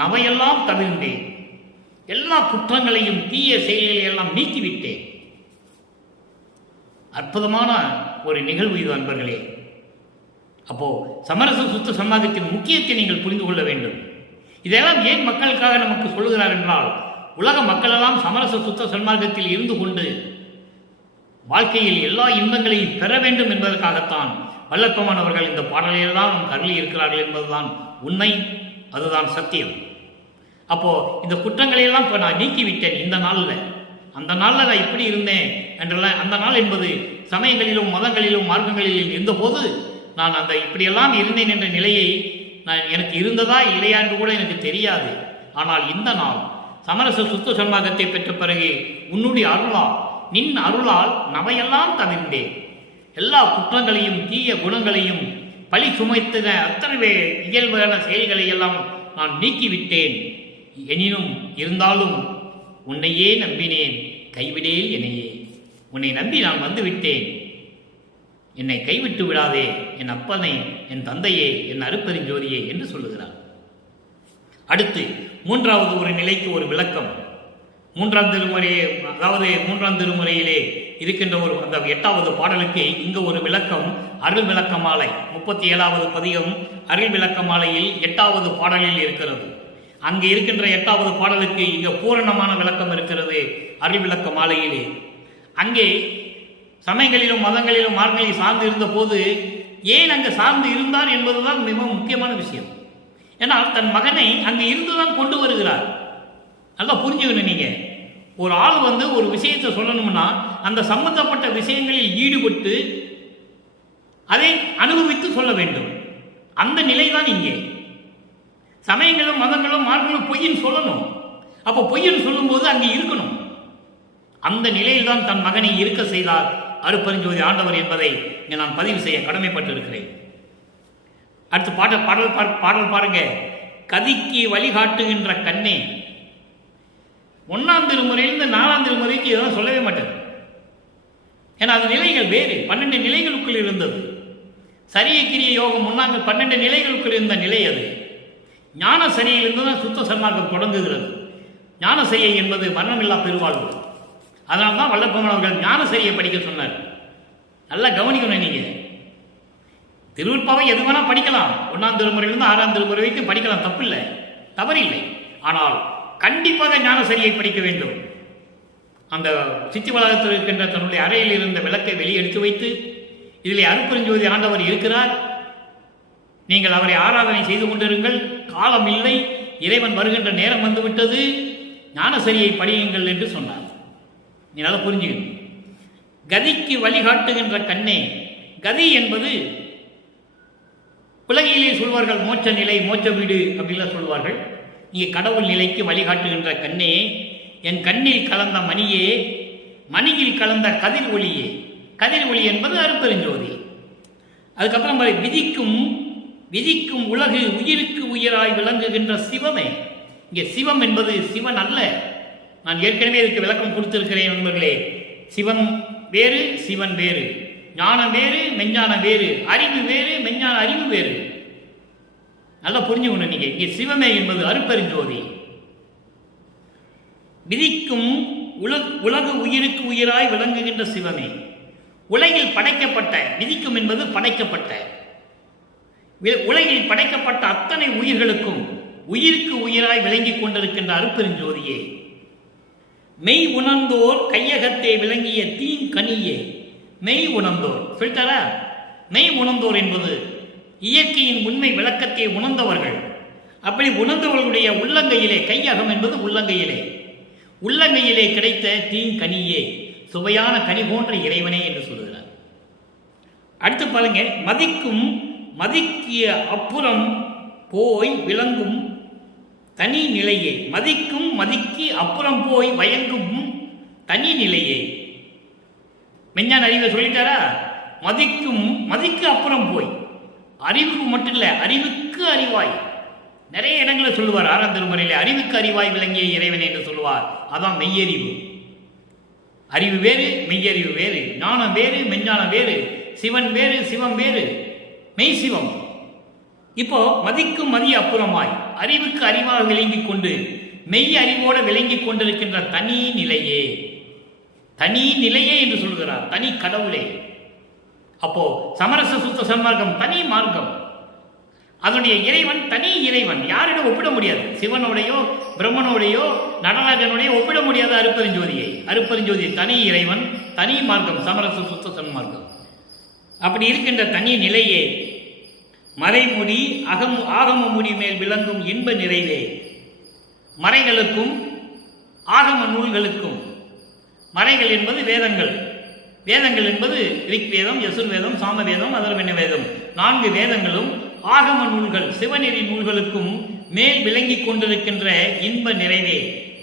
நவையெல்லாம் தவிர்ந்தேன், எல்லா குற்றங்களையும் தீய செயல்களை எல்லாம் நீக்கிவிட்டேன். அற்புதமான ஒரு நிகழ்வு இது அன்பர்களே. அப்போ சமரச சுத்த சன்மார்க்கத்தின் முக்கியத்தை நீங்கள் புரிந்து கொள்ள வேண்டும். இதெல்லாம் ஏன் மக்களுக்காக நமக்கு சொல்லுகிறார் என்றால், உலக மக்களெல்லாம் சமரச சுத்த சன்மார்க்கத்தில் இருந்து கொண்டு வாழ்க்கையில் எல்லா இன்பங்களையும் பெற வேண்டும் என்பதற்காகத்தான் வல்லற்பமானவர்கள் இந்த பாடலையெல்லாம் நம் கருளி இருக்கிறார்கள் என்பதுதான் உண்மை, அதுதான் சத்தியம். அப்போ இந்த குற்றங்களையெல்லாம் இப்போ நான் நீக்கிவிட்டேன் இந்த நாளில். அந்த நாளில் நான் இப்படி இருந்தேன் என்றெல்லாம், அந்த நாள் என்பது சமயங்களிலும் மதங்களிலும் மார்க்கங்களிலும் இருந்தபோது நான் அந்த இப்படியெல்லாம் இருந்தேன் என்ற நிலையை எனக்கு இருந்ததா இல்லையா என்று கூட எனக்கு தெரியாது. ஆனால் இந்த நாள் சமரச சுத்த சன்மார்க்கத்தை பெற்ற பிறகு உன்னுடைய அருளால், நின் அருளால் நவையெல்லாம் தவிர்ந்தேன், எல்லா குற்றங்களையும் தீய குணங்களையும் பழி சுமைத்த அத்தனை இயல்பான செயல்களை எல்லாம் நான் நீக்கிவிட்டேன். எனினும் இருந்தாலும் உன்னையே நம்பினேன், கைவிடேல் என்னையே. உன்னை நம்பி நான் வந்து விட்டேன், என்னை கைவிட்டு விடாதே என் அப்பனை, என் தந்தையே, என் அருட்பெருஞ்சோதியே என்று சொல்லுகிறார். அடுத்து 3வது ஒரு நிலைக்கு ஒரு விளக்கம். 3ஆம் திருமுறையே, அதாவது 3ஆம் திருமுறையிலே இருக்கின்ற ஒரு அந்த 8வது பாடலுக்கு இங்கு ஒரு விளக்கம். அருள் விளக்க மாலை 37வது பதிகம் அருள் விளக்க மாலையில் 8வது பாடலில் இருக்கிறது. அங்கே இருக்கின்ற 8வது பாடலுக்கு இங்கே பூரணமான விளக்கம் இருக்கிறது அருள் விளக்க மாலையிலே. அங்கே சமயங்களிலும் மதங்களிலும் மார்களில் சார்ந்து இருந்த போது ஏன் அங்கே சார்ந்து இருந்தார் என்பதுதான் மிகவும் முக்கியமான விஷயம். ஏன்னா தன் மகனை அங்கே இருந்துதான் கொண்டு வருகிறார். நல்லா புரிஞ்சுக்கணும். நீங்க ஒரு ஆள் வந்து ஒரு விஷயத்தை சொல்லணும்னா அந்த சம்பந்தப்பட்ட விஷயங்களில் ஈடுபட்டு அதை அனுபவித்து சொல்ல வேண்டும். அந்த நிலைதான் இங்கே. சமயங்களும் மதங்களும் மார்களும் பொய்யின் சொல்லணும். அப்போ பொய்யின் சொல்லும்போது அங்கே இருக்கணும். அந்த நிலையில்தான் தன் மகனை இருக்க செய்தார் அருட்பெருஞ்சோதி ஆண்டவர் என்பதை இங்கே நான் பதிவு செய்ய கடமைப்பட்டு இருக்கிறேன். அடுத்து பாடல் பாருங்க. கதிக்கு வழிகாட்டுகின்ற கண்ணே. 1ஆம் திருமுறையிலிருந்து 4ஆம் திருமுறைக்கு இதெல்லாம் சொல்லவே மாட்டேன். ஏன்னா அது நிலைகள் வேறு. 12 நிலைகளுக்குள் இருந்தது. சரிய கிரிய யோகம் 12 நிலைகளுக்குள் இருந்த நிலை அது. ஞான சரியிலிருந்து தான் சுத்த சன்மார்க்கம் தொடங்குகிறது. ஞான சரியை என்பது மரணமில்லா பெருவாழ்வு. அதனால தான் வல்லற்பமானவர்கள் ஞான சரியை படிக்க சொன்னார். நல்லா கவனிக்கணும். நீங்க திருவிற்பாவை எது வேணா படிக்கலாம். 1ஆம் திருமுறையிலிருந்து 6ஆம் திருமுறை வரைக்கும் படிக்கலாம், தப்பில்லை, தவறில்லை. ஆனால் கண்டிப்பாக ஞான சரியை படிக்க வேண்டும். அந்த சித்தி வளாகத்தில் இருக்கின்ற தன்னுடைய அறையில் இருந்த விளக்கை வெளியே எடுத்து வைத்து, இதில் அருட்பெருஞ்சோதி ஆண்டவர் இருக்கிறார், நீங்கள் அவரை ஆராதனை செய்து கொண்டிருங்கள், காலம் இல்லை, இறைவன் வருகின்ற நேரம் வந்துவிட்டது, ஞான சரியை படியுங்கள் என்று சொன்னார். நீ நல்லா புரிஞ்சுக்கணும். கதிக்கு வழிகாட்டுகின்ற கண்ணே. கதி என்பது உலகிலே சொல்வார்கள் மோட்ச நிலை, மோட்ச வீடு அப்படின்லாம் சொல்வார்கள். இங்கே கடவுள் நிலைக்கு வழிகாட்டுகின்ற கண்ணே, என் கண்ணில் கலந்த மணியே, மணியில் கலந்த கதிர் ஒளியே. கதிர் ஒளி என்பது அருட்பெருஞ்சோதி. அதுக்கப்புறம் விதிக்கும் உலகு உயிருக்கு உயிராய் விளங்குகின்ற சிவமே. இங்கே சிவம் என்பது சிவன் அல்ல. நான் ஏற்கனவே இதுக்கு விளக்கம் கொடுத்திருக்கிறேன் நண்பர்களே. சிவன் வேறு, சிவன் வேறு. ஞானம் வேறு, மெஞ்ஞானம் வேறு. அறிவு வேறு, மெஞ்ஞான அறிவு வேறு. நல்லா புரிஞ்சுக்கணும் நீங்க. இங்கே சிவமே என்பது அருட்பெருஞ்சோதி. விதிக்கும் உலக உயிருக்கு உயிராய் விளங்குகின்ற சிவமே. உலகில் படைக்கப்பட்ட, விதிக்கும் என்பது படைக்கப்பட்ட, உலகில் படைக்கப்பட்ட அத்தனை உயிர்களுக்கும் உயிருக்கு உயிராய் விளங்கிக் கொண்டிருக்கின்ற அருட்பெருஞ்சோதியே. மெய் உணர்ந்தோர் கையகத்தை விளங்கிய தீங்கனியே. மெய் உணர்ந்தோர் சொல்லிட்டாரா? மெய் உணர்ந்தோர் என்பது இயற்கையின் உண்மை விளக்கத்தை உணர்ந்தவர்கள். அப்படி உணர்ந்தவர்களுடைய உள்ளங்கையிலே, கையகம் என்பது உள்ளங்கையிலே, உள்ளங்கையிலே கிடைத்த தீங்கனியே, சுவையான கனி போன்ற இறைவனே என்று சொல்கிறார். அடுத்து பாருங்க, மதிக்கும் மதிக்கிய அப்புறம் போய் விளங்கும் தனி நிலையே. மதிக்கும் மதிக்கு அப்புறம் போய் வயங்கும் தனி நிலையே. மெஞ்ஞான அறிவை சொல்லிட்டாரா? மதிக்கும் மதிக்கு அப்புறம் போய், அறிவுக்கு மட்டும் இல்லை, அறிவுக்கு அறிவாய். நிறைய இடங்களில் சொல்லுவார். 6ஆம் திருமுறையிலே அறிவுக்கு அறிவாய் விளங்கிய இறைவன் என்று சொல்லுவார். அதான் மெய்யறிவு. அறிவு வேறு, மெய்யறிவு வேறு. ஞானம் வேறு, மெஞ்ஞானம் வேறு. சிவன் வேறு, சிவம் வேறு, மெய் சிவம். இப்போ மதிக்கும் மதி அப்புறமாய் அறிவுக்கு அறிவாக விளங்கிக் கொண்டு மெய் அறிவோடு விளங்கிக் கொண்டிருக்கின்ற தனி நிலையே. தனி நிலையே என்று சொல்கிறார். தனி கடவுளே. அப்போ சமரச சுத்த சன்மார்க்கம் தனி மார்க்கம். அதனுடைய இறைவன் தனி இறைவன். யாரிடம் ஒப்பிட முடியாது. சிவனோடையோ பிரம்மனோடையோ நடராஜனுடைய ஒப்பிட முடியாத அருட்பெருஞ்சோதியை. அருட்பெருஞ்சோதி தனி இறைவன், தனி மார்க்கம், சமரச சுத்த சன்மார்க்கம். அப்படி இருக்கின்ற தனி நிலையே மறைமுடி ஆகம முடி மேல் விளங்கும் இன்ப நிறைவே. மறைகளுக்கும் ஆகம நூல்களுக்கும், மறைகள் என்பது வேதங்கள், வேதங்கள் என்பது ரிக்வேதம், யசுர்வேதம், சாமவேதம், அதர்வன வேதம், 4 வேதங்களும் ஆகம நூல்கள், சிவநெறி நூல்களுக்கும் மேல் விளங்கிக் கொண்டிருக்கின்ற இன்ப நிறைவே.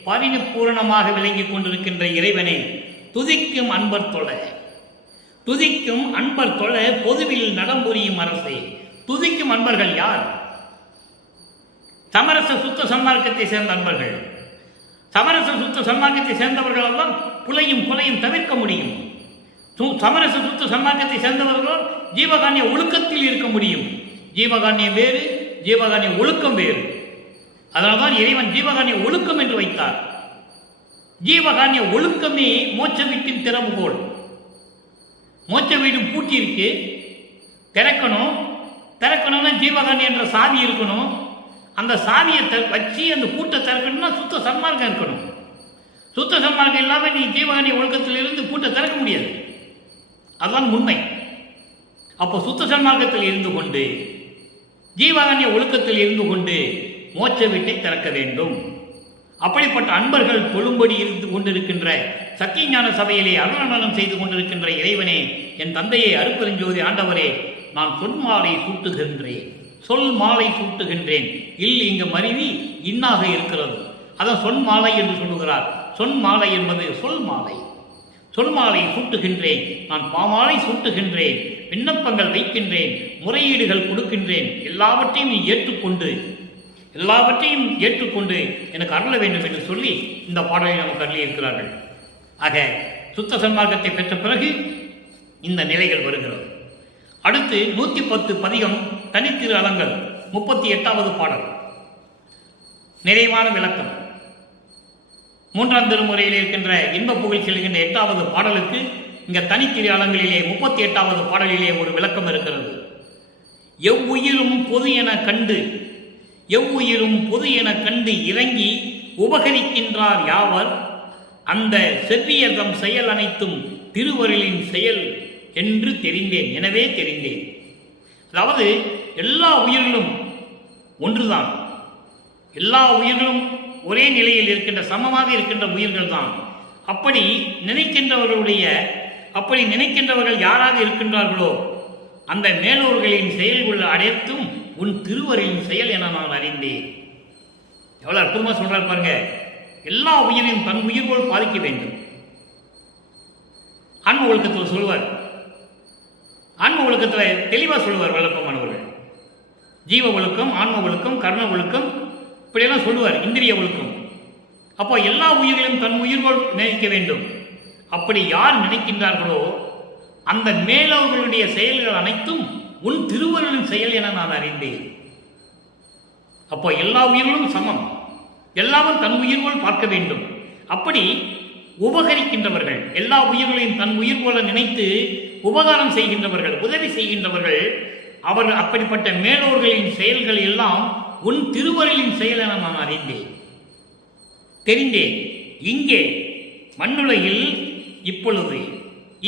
பரிபூரணமாக விளங்கிக் கொண்டிருக்கின்ற இறைவனை துதிக்கும் அன்பர் தொழ, துதிக்கும் அன்பர் தொழ பொதுவில் நடம்புரியும் அரசே. துதிக்கும் அன்பர்கள் யார்? சமரச சுத்த சன்மார்க்கத்தை சேர்ந்த அன்பர்கள். சமரச சுத்த சன்மார்க்கத்தை சேர்ந்தவர்கள் எல்லாம் புலையும் கொலையும் தவிர்க்க முடியும். சமரச சுத்த சன்மார்க்கத்தை சேர்ந்தவர்கள் ஜீவகான்ய ஒழுக்கத்தில் இருக்க முடியும். ஜீவகான்யம் வேறு, ஜீவகான்ய ஒழுக்கம் வேறு. அதனால்தான் இறைவன் ஜீவகான்ய ஒழுக்கம் என்று வைத்தார். ஜீவகான்ய ஒழுக்கமே மோட்ச வீட்டின் திறவுகோல். மோட்ச வீடும் பூட்டி இருக்கு, திறக்கணும். திறக்கணும்னா ஜீவகான்யம் என்ற சாவி இருக்கணும். அந்த சாவியை வச்சு அந்த பூட்டை திறக்கணும்னா சுத்த சன்மார்க்கம் இருக்கணும். சுத்த சன்மார்க்கம் இல்லாமல் நீ ஜீவகான்ய ஒழுக்கத்தில் இருந்து பூட்டை திறக்க முடியாது. அதுதான் உண்மை. அப்போ சுத்த சன்மார்க்கத்தில் இருந்து கொண்டு, ஜீவகான்ய ஒழுக்கத்தில் இருந்து கொண்டு மோட்ச வீட்டை திறக்க வேண்டும். அப்படிப்பட்ட அன்பர்கள் கொழும்படி இருந்து கொண்டிருக்கின்ற சத்தியஞான சபையிலே அருளநலம் செய்து கொண்டிருக்கின்ற இறைவனே, என் தந்தையை அருட்பெருஞ்சோதி ஆண்டவரே, நான் சொன்மாலை சூட்டுகின்றேன், சொல் மாலை சூட்டுகின்றேன். இங்கு மருவி இன்னாக இருக்கிறது. அதான் சொன்மாலை என்று சொல்லுகிறார். சொன்மாலை என்பது சொல் மாலை. சொல் மாலை சூட்டுகின்றேன், நான் பாமாலை சூட்டுகின்றேன், விண்ணப்பங்கள் வைக்கின்றேன், முறையீடுகள் கொடுக்கின்றேன். எல்லாவற்றையும் நீ ஏற்றுக்கொண்டு, எல்லாவற்றையும் ஏற்றுக்கொண்டு எனக்கு அருள வேண்டும் என்று சொல்லி இந்த பாடலை நமக்கு அருளி இருக்கிறார்கள். ஆக சுத்த சன்மார்க்கத்தை பெற்ற பிறகு இந்த நிலைகள் வருகிறது. அடுத்து 110 பதிகம் தனித்திரு அலங்கள் 38வது பாடல் நிறைவான விளக்கம். 3ஆம் திருமுறையில் இருக்கின்ற இன்ப புகழ் செல்கின்ற 8வது பாடலுக்கு இங்க தனித்திரு அலங்களிலே 38வது பாடலிலே ஒரு விளக்கம் இருக்கிறது. எவ்வுயிரும் பொது என கண்டு, எவ்வுயிரும் பொது என கண்டு இறங்கி உபகரிக்கின்றார் யாவர், அந்த செவ்வியதம் செயல் அனைத்தும் திருவருளின் செயல் என்று தெரிந்தேன். எனவே தெரிந்தேன். அதாவது எல்லா உயிர்களும் ஒன்றுதான். எல்லா உயிர்களும் ஒரே நிலையில் இருக்கின்ற, சமமாக இருக்கின்ற உயிர்கள் தான். அப்படி நினைக்கின்றவர்கள் யாராக இருக்கின்றார்களோ அந்த மேலோர்களின் செயல்கள் அனைத்தும் உன் திருவருளின் செயல் என நான் அறிந்தேன். எவ்வளவு அற்புதமா சொல்றார் பாருங்க. எல்லா உயிரையும் தன் உயிர் போல் பாதிக்க வேண்டும். ஆன்ம ஒழுக்கத்தில் சொல்வார். ஆன்ம ஒழுக்கத்தில் தெளிவாக சொல்லுவார் வல்லப்பமானவர்கள். ஜீவ ஒழுக்கம், ஆன்ம ஒழுக்கம், கர்ண ஒழுக்கம், இப்படியெல்லாம் சொல்லுவார். இந்திரிய ஒழுக்கம். அப்போ எல்லா உயிர்களையும் தன் உயிர் போல் நினைக்க வேண்டும். அப்படி யார் நினைக்கின்றார்களோ அந்த மேலவர்களுடைய செயல்கள் அனைத்தும் உன் திருவருளின் செயல் என நான் அறிந்தேன். அப்போ எல்லா உயிர்களும் சமம், எல்லாரும் தன் உயிர் போல் பார்க்க வேண்டும். அப்படி உபகரிக்கின்றவர்கள், எல்லா உயிர்களையும் தன் உயிர் போல நினைத்து உபகாரம் செய்கின்றவர்கள், உதவி செய்கின்றவர்கள், அவர்கள் அப்படிப்பட்ட மேலோர்களின் செயல்கள் எல்லாம் உன் திருவருளின் செயல் என நான் அறிந்தேன், தெரிந்தேன். இங்கே மண்ணுலகில் இப்பொழுது,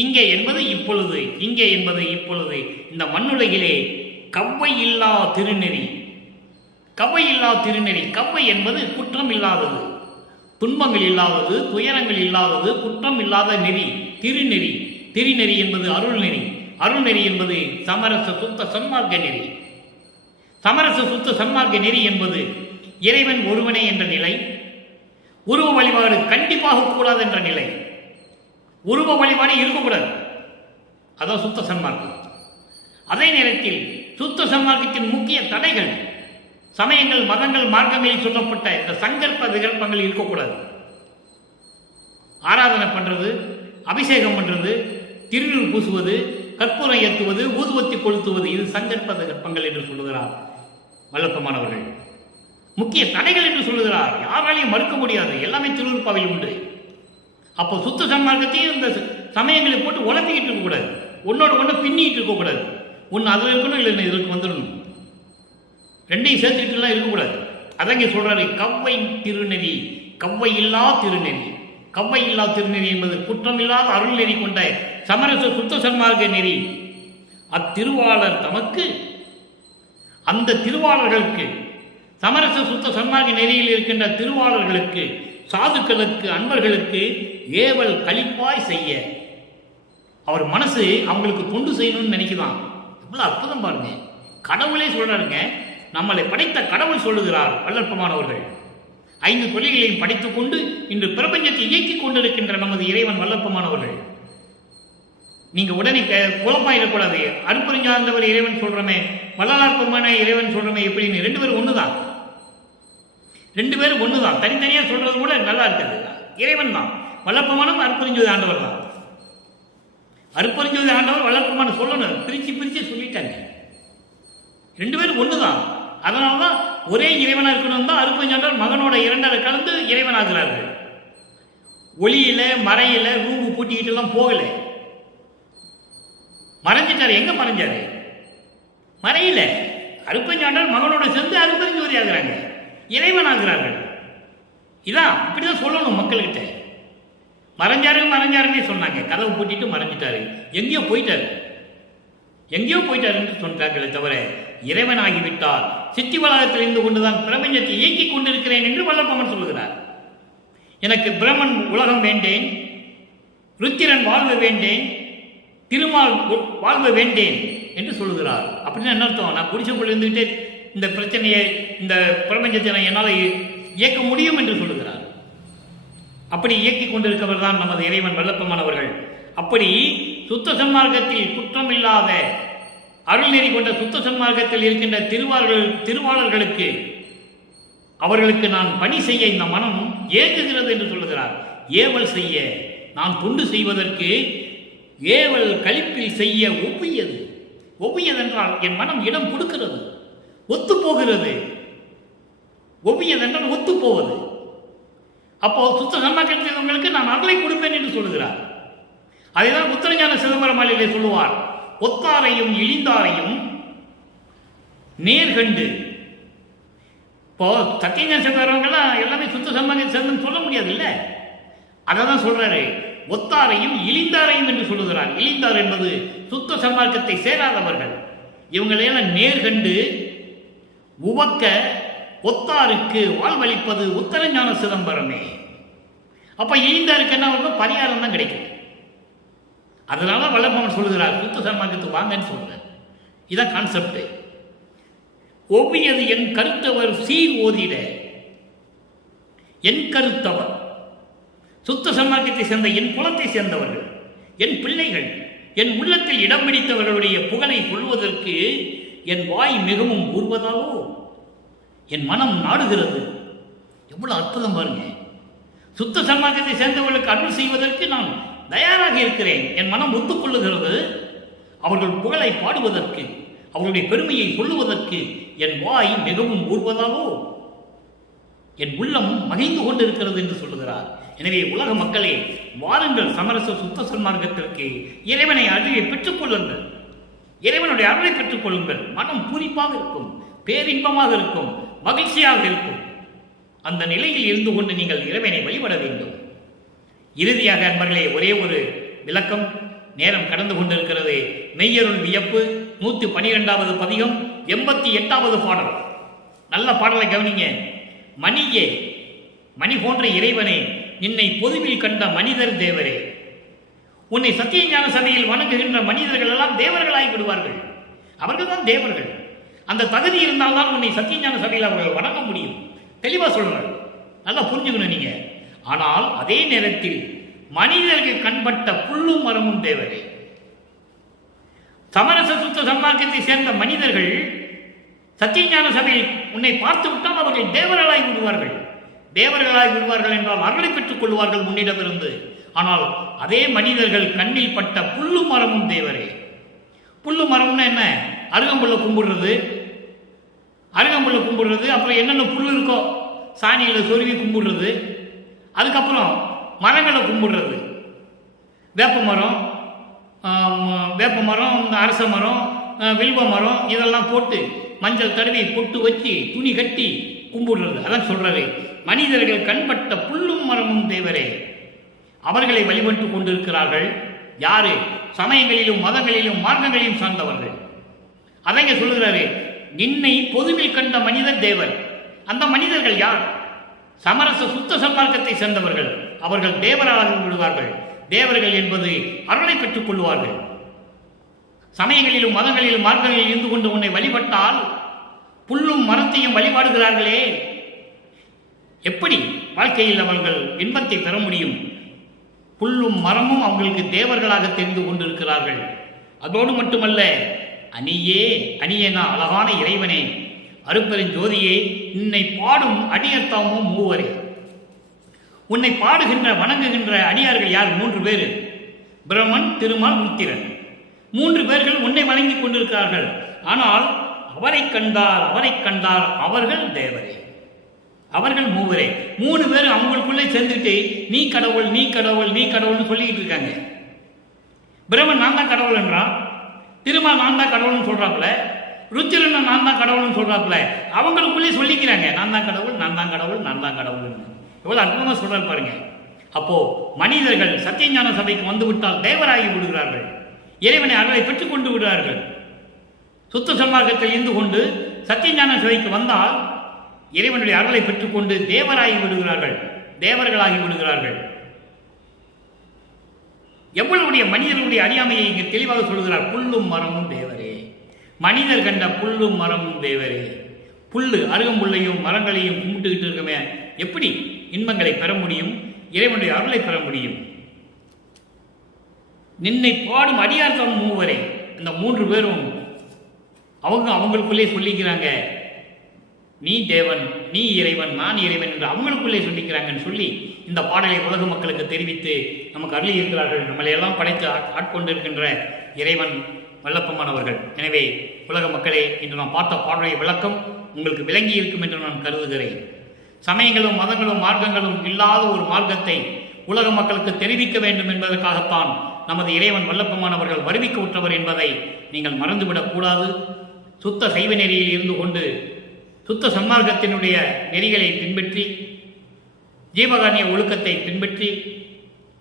இங்கே என்பது இப்பொழுது, இங்கே என்பது இப்பொழுது, இந்த மண்ணுலகிலே கவ்வை இல்லா திருநெறி, கவ்வை இல்லா திருநெறி. கவ்வை என்பது குற்றம் இல்லாதது, துன்பங்கள் இல்லாதது, துயரங்கள் இல்லாதது, குற்றம் இல்லாத நெறி, திருநெறி. திருநெறி என்பது அருள்நெறி, அருள்நெறி என்பது சமரச சுத்த சன்மார்க்க நெறி. சமரச சுத்த சன்மார்க்க நெறி என்பது இறைவன் ஒருவனே என்ற நிலை, உருவ வழிபாடு கண்டிப்பாக கூடாது என்ற நிலை. உருவ வழிபாடு இருக்கக்கூடாது, அதான் சுத்த சன்மார்க்கம். அதே நேரத்தில் சுத்த சன்மார்க்கத்தின் முக்கிய தடைகள், சமயங்கள், மதங்கள், மார்க்கங்களில் சொல்லப்பட்ட இந்த சங்கற்ப விகல்பங்கள் இருக்கக்கூடாது. ஆராதனை பண்றது, அபிஷேகம் பண்றது, திருநீர் பூசுவது, கற்பூரம் ஏற்றுவது, ஊதுவத்தி கொளுத்துவது, இது சங்கற்ப விகல்பங்கள் என்று சொல்லுகிறார் வல்லப்பமானவர்கள். முக்கிய தடைகள் என்று சொல்லுகிறார், யாராலையும் மறுக்க முடியாது, எல்லாமே திருவிருப்பாவில் உண்டு. அப்போ சுத்த சன்மார்க்கத்தையும் இந்த சமயங்களை போட்டு உழப்பிக்கிட்டு இருக்கக்கூடாது, ஒன்னோட ஒன்று பின்னிட்டு இருக்கக்கூடாது. ஒன்று அதில் இருக்கணும், இல்லை இதற்கு வந்துடணும், ரெண்டையும் சேர்த்துக்கிட்டுலாம் இருக்கக்கூடாது. அதங்க சொல்றாரு கவ்வை திருநெறி, கவ்வை இல்லா திருநெறி. கவ்வை இல்லா திருநெறி என்பது குற்றமில்லாத அருள் நெறி கொண்ட சமரச சுத்த சன்மார்க்க நெறி. அத்திருவாளர் தமக்கு, அந்த திருவாளர்களுக்கு, சமரச சுத்த சன்மார்க்க நெறியில் இருக்கின்ற திருவாளர்களுக்கு, சாதுக்களுக்கு, அன்பர்களுக்கு ஏவல் கழிப்பாய் செய்ய, அவர் மனசு அவங்களுக்கு தொண்டு செய்யணும்னு நினைக்குதான். எவ்வளவு அற்புதம் பாருங்க, கடவுளே சொல்றாருங்க, நம்மளை படைத்த கடவுள் சொல்லுகிறார் வல்லற்பமானவர்கள். 5 தொழில்களையும் படித்துக் கொண்டு இன்று பிரபஞ்சத்தை இயக்கிக் கொண்டிருக்கின்ற நமது இறைவன் வல்லற்பமானவர்கள். நீங்க உடனே குழப்பாயிடக்கூடாது. அருப்பறிஞ்சார்ந்தவர் இறைவன் சொல்றமே, வள்ளலார்ப்பமான இறைவன் சொல்றமே எப்படின்னு, 2 பேரும் ஒண்ணுதான், 2 பேரும் ஒண்ணுதான். தனித்தனியா சொல்றது கூட நல்லா இருக்காது. இறைவன் தான் வல்லப்பமானம், அருப்பறிஞ்சோதி ஆண்டவர் தான். அருப்பறிஞ்சோதி ஆண்டவர் வல்லப்பமான சொல்லணும், பிரிச்சு சொல்லிட்டாங்க. 2 பேரும் ஒண்ணுதான். அதனால்தான் ஒரே இறைவனா இருக்கணும் தான் அருப்பறிஞ்சாண்டவர் மகனோட 2 கலந்து இறைவனாகிறார்கள். ஒளியில மறையில ரூபு பூட்டிக்கிட்டு எல்லாம் போகல, மறைஞ்சிட்டாரு. எங்க மறைஞ்சாரு? மறையில. அருப்பறிஞ்சாண்டவர் மகனோட சேர்ந்து அருப்பறிஞ்சோதி ஆகிறாங்க, இறைவனாகிறார்கள். இதான் இப்படிதான் சொல்லணும் மக்கள்கிட்ட. மறைஞ்சாருன்னே சொன்னாங்க, கதவு பூட்டிட்டு மறைஞ்சிட்டாரு, எங்கேயோ போயிட்டாருன்னு சொன்னார்களே தவிர இறைவனாகிவிட்டார், சித்தி வளாகத்தில் இருந்து கொண்டுதான் பிரபஞ்சத்தை இயக்கிக் கொண்டிருக்கிறேன் என்று வல்லப்பமன் சொல்லுகிறார். எனக்கு பிரம்மன் உலகம் வேண்டேன், ருத்திரன் வாழ்வு வேண்டேன், திருமால் வாழ்வு வேண்டேன் என்று சொல்லுகிறார். அப்படின்னு என்ன அர்த்தம்? நான் குடிசைக்குள்ள இருந்துகிட்டே இந்த பிரச்சனையை, இந்த பிரபஞ்சத்தை என்னால் இயக்க முடியும் என்று சொல்லுகிறார். அப்படி இயக்கிக் கொண்டிருக்கிறவர் தான் நமது இறைவன் வல்லப்பமானவர்கள். அப்படி சுத்த சன்மார்க்கத்தில் குற்றம் இல்லாத அருள் நெறி கொண்ட சுத்த சன்மார்க்கத்தில் இருக்கின்ற திருவாளர்களுக்கு, அவர்களுக்கு நான் பணி செய்ய இந்த மனம் ஏங்குகிறது என்று சொல்லுகிறார். ஏவல் செய்ய, நான் தொண்டு செய்வதற்கு ஏவல் கழிப்பில் செய்ய ஒவ்வியது. ஒவ்வியது என்றால் என் மனம் இடம் கொடுக்கிறது, ஒத்து போகிறது. ஒவ்வியது என்றால் ஒத்து போவது. அப்போ சுத்த சன்மார்க்கத்திற்கு நான் அருளை கொடுப்பேன் என்று சொல்லுகிறார். அதைதான் உத்தரஞான சிதம்பரமாளிலே சொல்லுவார், ஒத்தாரையும் இழிந்தாரையும் நேர்கண்டு. இப்போ சத்தியஞான சிதம்பரங்கள்லாம் எல்லாமே சுத்த சன்மார்க்கத்தை சேர்ந்து சொல்ல முடியாது இல்லை, அதை தான் சொல்றாரு. ஒத்தாரையும் இழிந்தாரையும் என்று சொல்லுகிறார். இழிந்தார் என்பது சுத்த சன்மார்க்கத்தை சேராதவர்கள். இவங்களையெல்லாம் நேர்கண்டு உவக்க ஒத்தாருக்கு வாழ்வளிப்பது உத்தரஞான சிதம்பரமே. அப்ப இழிந்தாருக்கு என்ன வரும்? பரிகாரம் தான் கிடைக்கும். அதனால வல்லப்பமன் சொல்லுகிறார், சுத்த சன்மார்க்கத்துக்கு வாங்கன்னு சொல்றார். இதான் கான்செப்ட். ஒவ்வியது என் கருத்தவர் சீர் ஓதிட, என் கருத்தவர் சுத்த சன்மார்க்கத்தை சேர்ந்த என் குலத்தை சேர்ந்தவர்கள், என் பிள்ளைகள், என் உள்ளத்தில் இடம் பிடித்தவர்களுடைய புகழை கொள்வதற்கு என் வாய் மிகவும் ஊர்வதாலோ என் மனம் நாடுகிறது. எவ்வளவு அற்புதம் பாருங்க. சுத்த சன்மார்க்கத்தை சேர்ந்தவர்களுக்கு அருள் செய்வதற்கு நான் தயாராக இருக்கிறேன். என் மனம் ஒத்துக்கொள்ளுகிறது. அவர்கள் புகழை பாடுவதற்கு, அவர்களுடைய பெருமையை சொல்லுவதற்கு என் வாய் மிகவும் ஊர்வதாலோ என் உள்ளம் மகிழ்ந்து கொண்டிருக்கிறது என்று சொல்லுகிறார். எனவே உலக மக்களே, வாருங்கள் சமரச சுத்த சன்மார்க்கத்திற்கு. இறைவனை அருளை பெற்றுக் கொள்ளுங்கள். இறைவனுடைய அருளை பெற்றுக் கொள்ளுங்கள். மனம் பூரிப்பாக இருக்கும், பேரின்பமாக இருக்கும், மகிழ்ச்சியாக இருக்கும். அந்த நிலையில் இருந்து கொண்டு நீங்கள் இறைவனை வழிபட வேண்டும். இறுதியாக அன்பர்களே, ஒரே ஒரு விளக்கம். நேரம் கடந்து கொண்டிருக்கிறது. மெய்யருள் வியப்பு 112வது பதிகம் 88வது பாடல். நல்ல பாடலை கவனிங்க. மணியே, மணி போன்ற இறைவனே, நின்னை பொதுவில் கண்ட மனிதர் தேவரே. உன்னை சத்திய ஞான சபையில் வணங்குகின்ற மனிதர்கள் எல்லாம் தேவர்களாகி விடுவார்கள். அவர்கள் தான் தேவர்கள். அந்த தகுதி இருந்தால்தான் உன்னை சத்திய ஞான சபையில் அவர்கள் வணங்க முடியும். தெளிவாக சொல்றாங்க. நல்லா புரிஞ்சுக்கணும் நீங்க. ஆனால் அதே நேரத்தில் மனிதர்கள் கண்பட்ட புல்லும் மரமும் தேவரே. சமரச சுத்த சன்மார்க்கத்தை சேர்ந்த மனிதர்கள் சத்தியஞான சபையில் உன்னை பார்த்து விட்டால் அவர்கள் தேவர்களாகி விடுவார்கள். தேவர்களாகி விடுவார்கள் என்றால் அருளை பெற்றுக் கொள்வார்கள் முன்னிடமிருந்து. ஆனால் அதே மனிதர்கள் கண்ணில் பட்ட புல்லும் மரமும் தேவரே. புல்லு மரம்னா என்ன? அருகம்புல்ல கும்பிடுறது, அருகம்புல்ல கும்பிடுறது. அப்புறம் என்னென்ன புல் இருக்கோ சாணியில் சொருவி கும்பிடுறது. அதுக்கப்புறம் மரங்களை கும்பிடுறது. வேப்ப மரம், அரச மரம், வில்வ மரம் இதெல்லாம் போட்டு மஞ்சள் தடவி பொட்டு வச்சு துணி கட்டி கும்பிடுறது. அதான் சொல்றாரு, மனிதர்கள் கண்பட்ட புல்லும் மரமும் தேவரே. அவர்களை வழிபட்டு கொண்டிருக்கிறார்கள். யாரு? சமயங்களிலும் மதங்களிலும் மார்க்கங்களிலும் சார்ந்தவர்கள். அதங்க சொல்லுகிறாரு, நின்னை பொதுவில் கண்ட மனிதர் தேவர். அந்த மனிதர்கள் யார்? சமரச சுத்த சன்மார்க்கத்தை சேர்ந்தவர்கள். அவர்கள் தேவராக விடுவார்கள். தேவர்கள் என்பது அருளை பெற்றுக் கொள்வார்கள். சமயங்களிலும் மதங்களிலும் மார்க்கங்களில் இருந்து கொண்டு உன்னை வழிபட்டால் புல்லும் மரத்தையும் வழிபாடுகிறார்களே, எப்படி வாழ்க்கையில் அவர்கள் இன்பத்தை பெற முடியும்? புல்லும் மரமும் அவங்களுக்கு தேவர்களாக தெரிந்து கொண்டிருக்கிறார்கள். அதோடு மட்டுமல்ல, அணியேனா அழகான இறைவனே, அருட்பெருஞ்சோதியே, உன்னை பாடும் அடியர்த்தாமும் மூவரே. உன்னை பாடுகின்ற வணங்குகின்ற அடியார்கள் யார்? 3 பேர். பிரம்மன், திருமால், ருத்திரன். 3 பேர்கள் உன்னை வணங்கிக் கொண்டிருக்கிறார்கள். ஆனால் அவரை கண்டார் அவர்கள் தேவரே. அவர்கள் மூவரே. 3 பேர் அவங்களுக்குள்ளே சேர்ந்துட்டு நீ கடவுள் நீ கடவுள் நீ கடவுள்னு சொல்லிக்கிட்டு இருக்காங்க. பிரம்மன் நான் தான் கடவுள் என்றான், திருமால் நான் தான் கடவுள்னு சொல்றாப்புல, ருத்திரன் நான் தான் கடவுள்னு சொல்றாப்புல. அவங்களுக்குள்ளே சொல்லிக்கிறாங்க, நான் தான் கடவுள் நான் தான் கடவுள் நான் தான் கடவுள்னு. எவ்வளவு அற்புதமா சொல்றாரு பாருங்க. அப்போ மனிதர்கள் சத்தியஞான சபைக்கு வந்து விட்டால் தேவராகி விடுகிறார்கள். இறைவனை அருளை பெற்றுக் கொண்டு விடுகிறார்கள். சுத்த சன்மார்க்கத்தில் இருந்து கொண்டு சத்தியஞான சபைக்கு வந்தால் இறைவனுடைய அருளை பெற்றுக்கொண்டு தேவராகி விடுகிறார்கள், தேவர்களாகி விடுகிறார்கள். எவ்வளவுடைய மனிதர்களுடைய அறியாமையை இங்கு தெளிவாக சொல்கிறார். புல்லும் மரமும் தேவரே. மனிதர் கண்ட புல்லும் மரமும் தேவரே. புல்லு அருகம்புல்லையும் மரங்களையும் கும்பிட்டுக்கிட்டு இருக்கமே, எப்படி இன்பங்களை பெற முடியும்? இறைவனுடைய அருளை பெற முடியும்? நின்னை பாடும் அடியார்த்தம் மூவரே. இந்த 3 பேரும் அவங்களுக்குள்ளே சொல்லிக்கிறாங்க, நீ தேவன் நீ இறைவன் நான் இறைவன் என்று அவங்களுக்குள்ளே சொல்லிக்கிறாங்கன்னு சொல்லி இந்த பாடலை உலக மக்களுக்கு தெரிவித்து நமக்கு அருளி இருக்கிறார்கள். நம்மளை எல்லாம் படைத்து ஆட்கொண்டிருக்கின்ற இறைவன் வல்லப்பம்மான் அவர்கள். எனவே உலக மக்களே, இன்று நாம் பார்த்த பாடலை விளக்கம் உங்களுக்கு விளங்கி இருக்கும் என்று நான் கருதுகிறேன். சமயங்களும் மதங்களும் மார்க்கங்களும் இல்லாத ஒரு மார்க்கத்தை உலக மக்களுக்கு தெரிவிக்க வேண்டும் என்பதற்காகத்தான் நமது இறைவன் வல்லப்பம்மான் அவர்கள் வருவிக்க உற்றவர் என்பதை நீங்கள் மறந்துவிடக் கூடாது. சுத்த சைவ நெறியில் இருந்து கொண்டு சுத்த சன்மார்க்கத்தினுடைய நெறிகளை பின்பற்றி ஜீவகாரணிய ஒழுக்கத்தை பின்பற்றி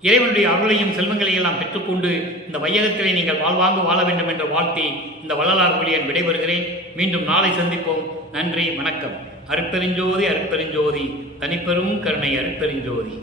இறைவனுடைய அருளையும் செல்வங்களையும் எல்லாம் பெற்றுக்கொண்டு இந்த வையகத்திலே நீங்கள் வாழ்வாங்க வாழ வேண்டும் என்று வாழ்த்தி இந்த வள்ளலார் ஊழியன் விடைபெறுகிறேன். மீண்டும் நாளை சந்திப்போம். நன்றி, வணக்கம். அருட்பெருஞ்சோதி அருட்பெருஞ்சோதி, தனிப்பெரும் கருணை அருட்பெருஞ்சோதி.